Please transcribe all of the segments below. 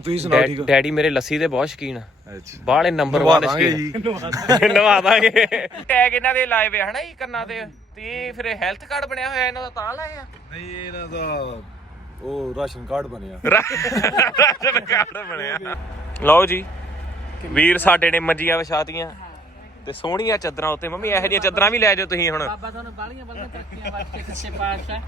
ਤੁਸੀਂ ਸੁਣਾਓ ਠੀਕ ਹੋ? ਡੈਡੀ ਮੇਰੇ ਲੱਸੀ ਦੇ ਬਹੁਤ ਸ਼ੌਕੀਨ ਆ। ਅੱਛਾ। ਬਾਹਲੇ ਨੰਬਰ ਨਵਾ 1 ਦਾਂਗੇ ਸ਼ੌਕੀਨ। ਨਵਾ ਦਾਂਗੇ। ਟੈਗ ਇਹਨਾਂ ਦੇ ਲਾਏ ਵੇ ਹਨਾ ਜੀ ਕੰਨਾਂ ਤੇ। ਤੇ ਫਿਰ ਹੈਲਥ ਕਾਰਡ ਬਣਿਆ ਹੋਇਆ ਇਹਨਾਂ ਦਾ ਤਾਂ ਲਾਏ ਆ? ਨਹੀਂ ਇਹਨਾਂ ਦਾ ਉਹ ਰਾਸ਼ਨ ਕਾਰਡ ਬਣਿਆ। ਰਾਸ਼ਨ ਕਾਰਡ ਬਣਿਆ। ਲਓ ਜੀ ਵੀਰ ਸਾਡੇ ਨੇ ਮੰਜੀਆਂ ਵਿਛਾਤੀਆਂ। ਤੇ ਸੋਹਣੀਆਂ ਚਾਦਰਾਂ ਉੱਤੇ। ਮੰਮੀ ਇਹੋ ਜਿਹੀਆਂ ਚਾਦਰਾਂ ਵੀ ਲੈ ਜਾਓ ਤੁਸੀਂ ਹੁਣ। ਬਾਬਾ ਤੁਹਾਨੂੰ ਬਾਲੀਆਂ ਬਾਲੀਆਂ ਤਰੱਕੀਆਂ ਵਾਸਤੇ ਸੱਚੇ ਪਾਤਸ਼ਾਹ।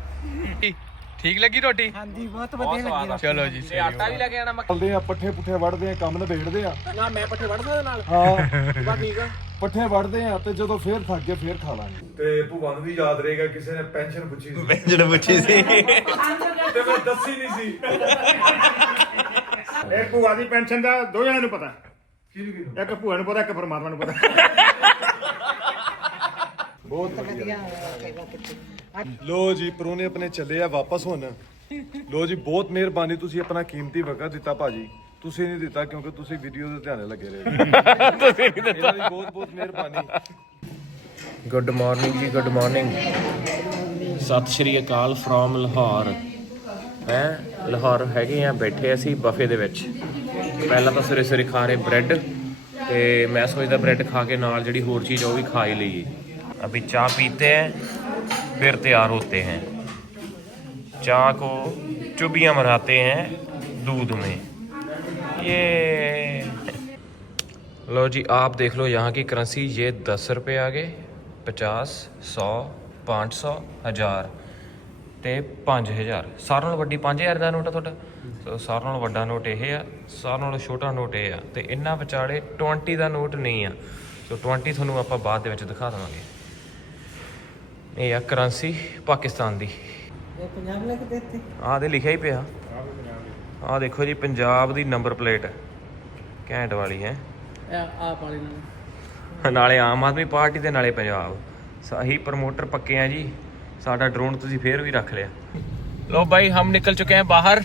ਠੀਕ ਲੱਗੀ ਰੋਟੀ? ਹਾਂਜੀ ਬਹੁਤ ਬਹੁਤ ਸਵਾਦ ਆ। ਚਲੋ ਜੀ ਤੇ ਆਟਾ ਵੀ ਲੈ ਕੇ ਆਣਾ ਮੱਕੀ? ਚੱਲਦੇ ਆ ਪੱਠੇ ਪੁੱਠੇ ਵੜਦੇ ਆ ਕੰਮ ਨਿਬੇੜਦੇ ਆ। ਨਾ ਮੈਂ ਪੱਠੇ ਵੜ ਸਕਦਾ ਨਾਲ? ਹਾਂ। ਬਾ ਠੀਕ ਆ। ਪੱਠੇ ਵੜਦੇ ਆ ਤੇ ਜਦੋਂ ਫੇਰ ਥੱਕ ਗਏ ਫੇਰ ਖਾ ਲਾਂਗੇ। ਤੇ ਭੂਆ ਨੂੰ ਵੀ ਯਾਦ ਰਹੇਗਾ ਕਿਸੇ ਨੇ ਪੈਨਸ਼ਨ ਪੁੱਛੀ ਸੀ। ਜਿਹੜਾ ਪੁੱਛੀ ਸੀ। ਤੇ ਮੈਂ ਦੱਸੀ ਨਹੀਂ ਸੀ। ਇਹ ਭੂਆ ਦੀ ਪੈਨਸ਼ਨ ਦਾ ਦੋ ਜਣਿਆਂ ਨੂੰ ਪਤਾ। ਕਿਹਨੂੰ ਕਿਹਨੂੰ? ਇੱਕ ਭੂਆ ਨੂੰ ਪਤਾ ਇੱਕ ਪਰਮਾਤਮਾ ਨੂੰ ਪਤਾ। ਬਹੁਤ ਵਧੀਆ। ਲੋ ਜੀ ਪਰੋਨੇ ਆਪਣੇ ਚੱਲੇ ਆ ਵਾਪਸ ਹੋਣ। ਲੋ ਜੀ ਬਹੁਤ ਮਿਹਰਬਾਨੀ ਤੁਸੀਂ ਆਪਣਾ ਕੀਮਤੀ ਵਕਤ ਦਿੱਤਾ ਭਾਜੀ। ਤੁਸੀਂ ਨਹੀਂ ਦਿੱਤਾ ਕਿਉਂਕਿ ਤੁਸੀਂ ਵੀਡੀਓ ਦੇ ਧਿਆਨੇ ਲੱਗੇ ਰਹੇ ਤੁਸੀਂ ਨਹੀਂ ਦਿੱਤਾ। ਬਹੁਤ ਬਹੁਤ ਮਿਹਰਬਾਨੀ। ਗੁੱਡ ਮਾਰਨਿੰਗ ਜੀ ਗੁੱਡ ਮਾਰਨਿੰਗ ਸਤਿ ਸ਼੍ਰੀ ਅਕਾਲ ਫ্রম ਲਾਹੌਰ। ਹੈ ਲਾਹੌਰ ਹੈਗੇ ਆ ਬੈਠੇ ਅਸੀਂ ਬਫੇ ਦੇ ਵਿੱਚ। ਪਹਿਲਾਂ ਤਾਂ ਸਵੇਰੇ ਸਵੇਰੇ ਖਾ ਰਹੇ ਬ੍ਰੈਡ ਤੇ ਮੈਂ ਸੋਚਦਾ ਬ੍ਰੈਡ ਖਾ ਕੇ ਨਾਲ ਜਿਹੜੀ ਹੋਰ ਚੀਜ਼ ਉਹ ਵੀ ਖਾ ਹੀ ਲਈਏ। ਅਭੀ ਚਾਹ ਪੀਤੇ ਹੈ फिर तैयार होते हैं चाय को चुबियाँ मनाते हैं दूध में ये लो जी आप देख लो यहाँ की करेंसी ये दस रुपये आ गए पचास सौ पाँच सौ ਹਜ਼ਾਰ ਤੇ 5000 ਸਾਰਿਆਂ ਨਾਲੋਂ ਵੱਡੀ 5000 ਦਾ ਨੋਟ ਆ ਤੁਹਾਡਾ ਸੋ ਸਾਰਿਆਂ ਨਾਲੋਂ ਵੱਡਾ ਨੋਟ ਇਹ ਆ ਸਾਰਿਆਂ ਨਾਲੋਂ ਛੋਟਾ ਨੋਟ ਇਹ ਆ ਤੇ ਇਹਨਾਂ ਵਿਚਾਲੇ 20 ਦਾ ਨੋਟ ਨਹੀਂ ਆ ਸੋ 20 ਤੁਹਾਨੂੰ ਆਪਾਂ ਬਾਅਦ ਦੇ ਵਿੱਚ ਦਿਖਾ ਦਵਾਂਗੇ ਇਹ ਆ ਕਰੰਸੀ ਪਾਕਿਸਤਾਨ ਦੀ। ਇਹ ਲਿਖਿਆ ਹੀ ਪਿਆ। ਆਹ ਦੇਖੋ ਜੀ ਪੰਜਾਬ ਦੀ ਨੰਬਰ ਪਲੇਟ। ਘੈਂਟ ਵਾਲੀ ਹੈ। ਨਾਲੇ। ਆਮ ਆਦਮੀ ਪਾਰਟੀ ਦੇ ਨਾਲੇ ਪੰਜਾਬ। ਸਹੀ ਪ੍ਰਮੋਟਰ ਪੱਕੇ ਆ ਜੀ। ਸਾਡਾ ਡਰੋਨ ਤੁਸੀਂ ਫੇਰ ਵੀ ਰੱਖ ਲਿਆ। ਲੋ ਭਾਈ ਹਮ ਨਿਕਲ ਚੁਕੇ ਹਾਂ ਬਾਹਰ।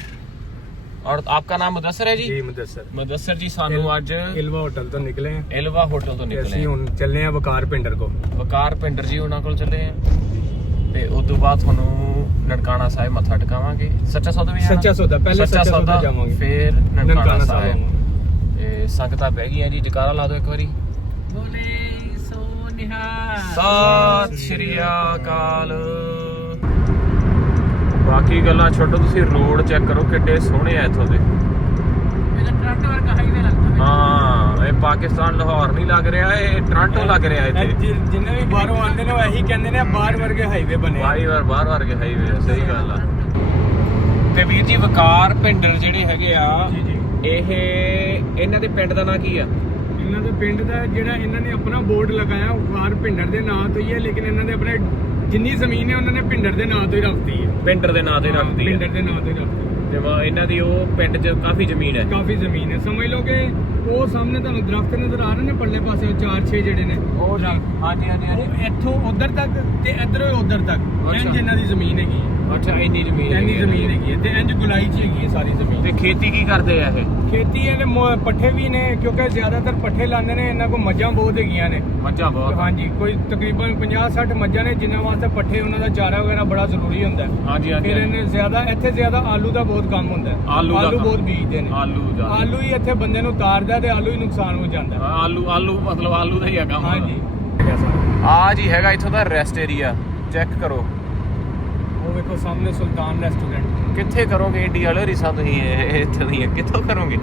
और आपका नाम मुदस्सर है जी ਜੀ ਮੁਦੱਸਰ मुदस्सर जी सानू ਅੱਜ ਇਲਵਾ ਹੋਟਲ ਤੋਂ ਨਿਕਲੇ ਆ एलवा होटल ਤੋਂ ਨਿਕਲੇ ਅਸੀਂ ਹੁਣ ਚੱਲੇ ਆ ਵਕਾਰ ਪਿੰਡਰ ਕੋ ਵਕਾਰ ਪਿੰਡਰ ਜੀ ਉਹਨਾਂ ਕੋਲ ਚੱਲੇ ਆ ਤੇ ਉਸ ਤੋਂ ਬਾਅਦ ਤੁਹਾਨੂੰ ਨਨਕਾਣਾ ਸਾਹਿਬ ਮੱਥਾ ਟਿਕਾਵਾਂਗੇ ਸੱਚਾ ਸੌਦਾ ਵੀ ਜਾਣਾ? ਸੱਚਾ ਸੌਦਾ, ਪਹਿਲੇ ਸੱਚਾ ਸੌਦਾ ਜਾਵਾਂਗੇ। ਫਿਰ ਨਨਕਾਣਾ ਨਨਕਾਣਾ ਸਾਹਿਬ ਸਾਹਿਬ ਤੇ ਸੰਗਤਾਂ ਬਹਿ ਗਈਆਂ ਜੀ ਜਕਾਰਾ ਲਾ ਦਿਓ ਇੱਕ ਵਾਰੀ ਬੋਲੇ ਸੋ ਨਿਹਾਲ ਸਤਿ ਸ਼੍ਰੀ ਅਕਾਲ ਬਾਕੀ ਗੱਲਾਂ ਛੱਡੋ ਤੁਸੀਂ ਰੋਡ ਚੈੱਕ ਕਰੋ ਕਿੱਡੇ ਸੋਹਣੇ ਆ ਇੱਥੋਂ ਦੇ। ਇਹਦਾ ਟਰੱਕ ਵਰਗਾ ਹਾਈਵੇ ਲੱਗਦਾ ਹਾਂ ਇਹ ਪਾਕਿਸਤਾਨ ਲਾਹੌਰ ਨਹੀਂ ਲੱਗ ਰਿਹਾ ਇਹ ਟ੍ਰਾਂਟੋ ਲੱਗ ਰਿਹਾ ਇੱਥੇ। ਜਿੰਨੇ ਵੀ ਬਾਹਰੋਂ ਆਉਂਦੇ ਨੇ ਉਹ ਇਹੀ ਕਹਿੰਦੇ ਨੇ ਬਾਹਰ ਵਰਗੇ ਹਾਈਵੇ ਬਣੇ ਵਾਰੀ ਵਾਰ ਬਾਹਰ ਵਾਰ ਕੇ ਹਾਈਵੇ ਸਹੀ ਗੱਲ ਆ। ਤੇ ਵੀਰ ਜੀ ਵਕਾਰ ਪਿੰਡਰ ਜਿਹੜੇ ਹੈਗੇ ਆ ਇਹ ਇਹਨਾਂ ਦੇ ਪਿੰਡ ਦਾ ਨਾਂ ਕੀ ਆ? ਇਹਨਾਂ ਦੇ ਪਿੰਡ ਦਾ ਜਿਹੜਾ ਇਹਨਾਂ ਨੇ ਆਪਣਾ ਬੋਰਡ ਲਗਾਇਆ ਵਕਾਰ ਪਿੰਡਰ ਦੇ ਨਾਂ ਤੋਂ ਹੀ ਹੈ ਲੇਕਿਨ ਇਹਨਾਂ ਦੇ ਆਪਣੇ ਜਿੰਨੀ ਜ਼ਮੀਨ ਹੈ ਉਹਨਾਂ ਨੇ ਪਿੰਡਰ ਦੇ ਨਾਂ ਤੋਂ ਹੀ ਰੱਖਤੀ ਹੈ। ਪਿੰਡਰ ਦੇ ਨਾਂ ਤੇ ਰੱਖਦੀ ਪਿੰਡਰ ਆ ਦੇ ਨਾਂ ਤੋਂ ਹੀ ਰੱਖਤੀ ਤੇ ਵਾ ਇਹਨਾਂ ਦੀ ਉਹ ਪਿੰਡ 'ਚ ਕਾਫੀ ਜ਼ਮੀਨ ਹੈ। ਕਾਫੀ ਜ਼ਮੀਨ ਹੈ। ਸਮਝ ਲਓ ਕਿ ਉਹ ਸਾਹਮਣੇ ਤੁਹਾਨੂੰ ਦਰਖਤ ਨਜ਼ਰ ਆ ਰਹੇ ਨੇ ਪਰਲੇ ਪਾਸੇ ਉਹ ਚਾਰ ਛੇ ਜਿਹੜੇ ਨੇ। ਉਹ ਹਾਂਜੀ ਹਾਂਜੀ ਉਹ ਇੱਥੋਂ ਉਧਰ ਤੱਕ ਤੇ ਇਧਰੋਂ ਉਧਰ ਤੱਕ। ਅੱਛਾ। ਇਹਨਾਂ ਦੀ ਜ਼ਮੀਨ ਹੈਗੀ ਹੈ। ਅੱਛਾ ਇੰਨੀ ਜ਼ਮੀਨ ਇੰਨੀ ਹੈਗੀ। ਜ਼ਮੀਨ ਹੈਗੀ ਹੈ ਤੇ ਇੰਜ ਗੁਲਾਈ ਚ ਹੈਗੀ ਹੈ ਸਾਰੀ ਜ਼ਮੀਨ। ਤੇ ਖੇਤੀ ਕੀ ਕਰਦੇ ਆ ਇਹ? ਖੇਤੀ ਇਹਦੇ ਮ- ਪੱਠੇ ਵੀ ਨੇ ਕਿਉਂਕਿ ਜ਼ਿਆਦਾਤਰ ਪੱਠੇ ਲਾਉਂਦੇ ਨੇ ਇਹਨਾਂ ਕੋਲ ਮੱਝਾਂ ਬਹੁਤ ਹੈਗੀਆਂ ਨੇ। ਮੱਝਾਂ ਬਹੁਤ? ਹਾਂਜੀ ਕੋਈ ਤਕਰੀਬਨ 50 60 ਮੱਝਾਂ ਨੇ ਜਿਨ੍ਹਾਂ ਵਾਸਤੇ ਪੱਠੇ ਉਹਨਾਂ ਦਾ ਚਾਰਾ ਵਗੈਰਾ ਬੜਾ ਜ਼ਰੂਰੀ ਹੁੰਦਾ ਹੈ। ਹਾਂਜੀ ਹਾਂਜੀ ਫਿਰ ਇਹਨੇ ਜ਼ਿਆਦਾ ਇੱਥੇ ਜ਼ਿਆਦਾ ਆਲੂ ਦਾ ਬਹੁਤ ਕੰਮ ਹੁੰਦਾ ਹੈ। ਆਲੂ ਦਾ ਕੰਮ। ਬਹੁਤ ਬੀਜਦੇ ਨੇ। ਆਲੂ ਦਾ ਆਲੂ ਹੀ ਇੱਥੇ ਬੰਦੇ ਨੂੰ ਤਾਰਦਾ ਤੇ ਆਲੂ ਹੀ ਨੁਕਸਾਨ ਹੋ ਜਾਂਦਾ ਹੈ। ਹਾਂ, ਆਲੂ ਆਲੂ ਮਤਲਬ ਆਲੂ ਦਾ ਹੀ ਆ ਕੰਮ। ਹਾਂਜੀ। ਆ ਜੀ ਹੈਗਾ ਇੱਥੋਂ ਦਾ ਰੈਸਟ ਏਰੀਆ। ਚੈੱਕ ਕਰੋ। ਉਹ ਵੇਖੋ ਸਾਹਮਣੇ ਸੁਲਤਾਨ ਰੈਸਟੋਰੈਂਟ ਕਿੱਥੇ ਕਰੋਗੇ ਇੰਡੀਆ ਵਾਲੇ ਰੀਸਾਂ ਤੁਸੀਂ ਇਹ ਇੱਥੇ ਦੀਆਂ? ਕਿੱਥੋਂ ਕਰੋਗੇ?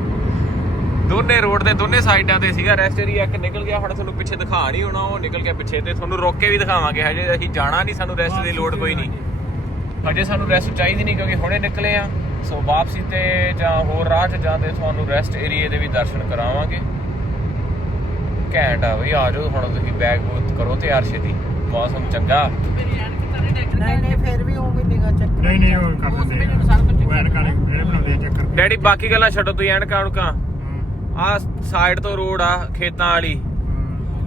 ਦੋਨੇ ਰੋਡ ਦੇ, ਦੋਨੇ ਸਾਈਡਾਂ ਤੇ ਸੀਗਾ ਰੈਸਟ ਏਰੀਆ ਇੱਕ ਨਿਕਲ ਗਿਆ, ਹੁਣ ਤੁਹਾਨੂੰ ਪਿੱਛੇ ਦਿਖਾ ਨਹੀਂ ਹੋਣਾ, ਉਹ ਨਿਕਲ ਗਿਆ ਪਿੱਛੇ ਤੇ ਤੁਹਾਨੂੰ ਰੋਕ ਕੇ ਵੀ ਦਿਖਾਵਾਂਗੇ। ਹਜੇ ਅਸੀਂ ਜਾਣਾ ਨਹੀਂ, ਸਾਨੂੰ ਰੈਸਟ ਦੀ ਲੋੜ ਕੋਈ ਨਹੀਂ। ਹਜੇ ਸਾਨੂੰ ਰੈਸਟ ਚਾਹੀਦੀ ਨਹੀਂ, ਕਿਉਂਕਿ ਹੁਣੇ ਨਿਕਲੇ ਆ। ਸੋ ਵਾਪਸੀ ਤੇ ਜਾਂ ਹੋਰ ਰਾਹ 'ਚ ਜਾਂਦੇ ਤੁਹਾਨੂੰ ਰੈਸਟ ਏਰੀਏ ਦੇ ਵੀ ਦਰਸ਼ਨ ਕਰਾਵਾਂਗੇ। ਘੈਂਟ ਆ ਬਈ, ਆ ਜਾਓ, ਹੁਣ ਤੁਸੀਂ ਬੈਗ ਬੂਤ ਕਰੋ ਤਿਆਰ ਛੇਤੀ। ਮੌਸਮ ਚੰਗਾ। ਨਹੀਂ ਨਹੀਂ ਫਿਰ ਵੀ ਉਹ ਵੀ ਨਿਗਾ ਚੱਕ ਨਹੀਂ ਨਹੀਂ ਉਹ ਕਰ ਦਿੰਦੇ ਉਹ ਐਨਕਾਂ ਵਾਲੇ ਜਿਹੜੇ ਬਣਾਉਂਦੇ ਆ ਚੱਕਰ ਡੈਡੀ ਬਾਕੀ ਗੱਲਾਂ ਛੱਡੋ ਤੁਸੀਂ ਐਨਕਾਂ ਉਣਕਾਂ ਆ ਸਾਈਡ ਤੋਂ ਰੋਡ ਆ ਖੇਤਾਂ ਵਾਲੀ।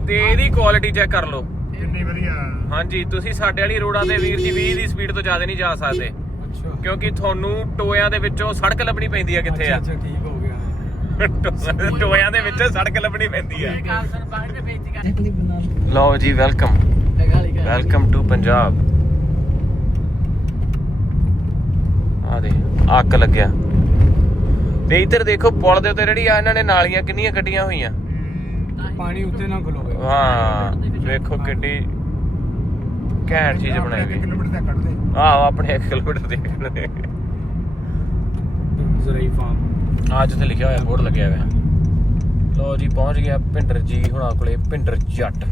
ਤੇ ਇਹਦੀ ਕੁਆਲਿਟੀ ਚੈੱਕ ਕਰ ਲਓ। ਕਿੰਨੀ ਵਧੀਆ। ਹਾਂਜੀ ਤੁਸੀਂ ਸਾਡੇ ਵਾਲੀ ਰੋਡਾਂ ਤੇ ਵੀਰ ਜੀ 20 ਦੀ ਸਪੀਡ ਤੋਂ ਜ਼ਿਆਦਾ ਨਹੀਂ ਜਾ ਸਕਦੇ। ਅੱਛਾ। ਕਿਉਂਕਿ ਤੁਹਾਨੂੰ ਟੋਇਆਂ ਦੇ ਵਿੱਚੋਂ ਸੜਕ ਲੱਭਣੀ ਪੈਂਦੀ ਆ ਕਿੱਥੇ ਆ? ਅੱਛਾ ਠੀਕ ਹੋ ਗਿਆ। ਟੋਇਆਂ ਦੇ ਵਿੱਚੋਂ ਸੜਕ ਲੱਭਣੀ ਪੈਂਦੀ ਆ। ਕਾਲ ਸਰ ਬਾਹਰ ਦੇ ਬੇਇੱਜ਼ਤੀ ਕਰ। ਅਗਲੀ ਬਣਾ ਲਓ ਜੀ ਵੈਲਕਮ ਵੈਲਕਮ ਟੂ ਪੰਜਾਬ ਆ ਦੇ ਅੱਗ ਲੱਗਿਆ। ਤੇ ਇੱਧਰ ਦੇਖੋ ਪੁਲ ਦੇ ਉੱਤੇ ਜਿਹੜੀ ਆ ਇਹਨਾਂ ਨੇ ਨਾਲੀਆਂ ਕਿੰਨੀਆਂ ਕੱਢੀਆਂ ਹੋਈਆਂ। ਪਾਣੀ ਉੱਤੇ ਨਾ ਖਲੋਵੇ ਹਾਂ ਵੇਖੋ ਕਿੱਡੀ ਘੈਂਟ ਚੀਜ਼ ਬਣਾਈ ਹੋਈ। ਕਿਲੋਮੀਟਰ ਤੱਕ ਕੱਢਦੇ। ਆਹ ਆਪਣੇ 1 ਕਿਲੋਮੀਟਰ ਦੇਖਣ ਜ਼ਰਈ ਫਾਰਮ। ਅੱਜ ਤੇ ਲਿਖਿਆ ਹੋਇਆ ਬੋਰਡ ਲੱਗਿਆ ਹੋਇਆ। ਲੋ ਜੀ ਪਹੁੰਚ ਗਿਆ ਭਿੰਡਰ ਜੀ ਹੁਣਾਂ ਕੋਲੇ ਭਿੰਡਰ ਜੱਟ।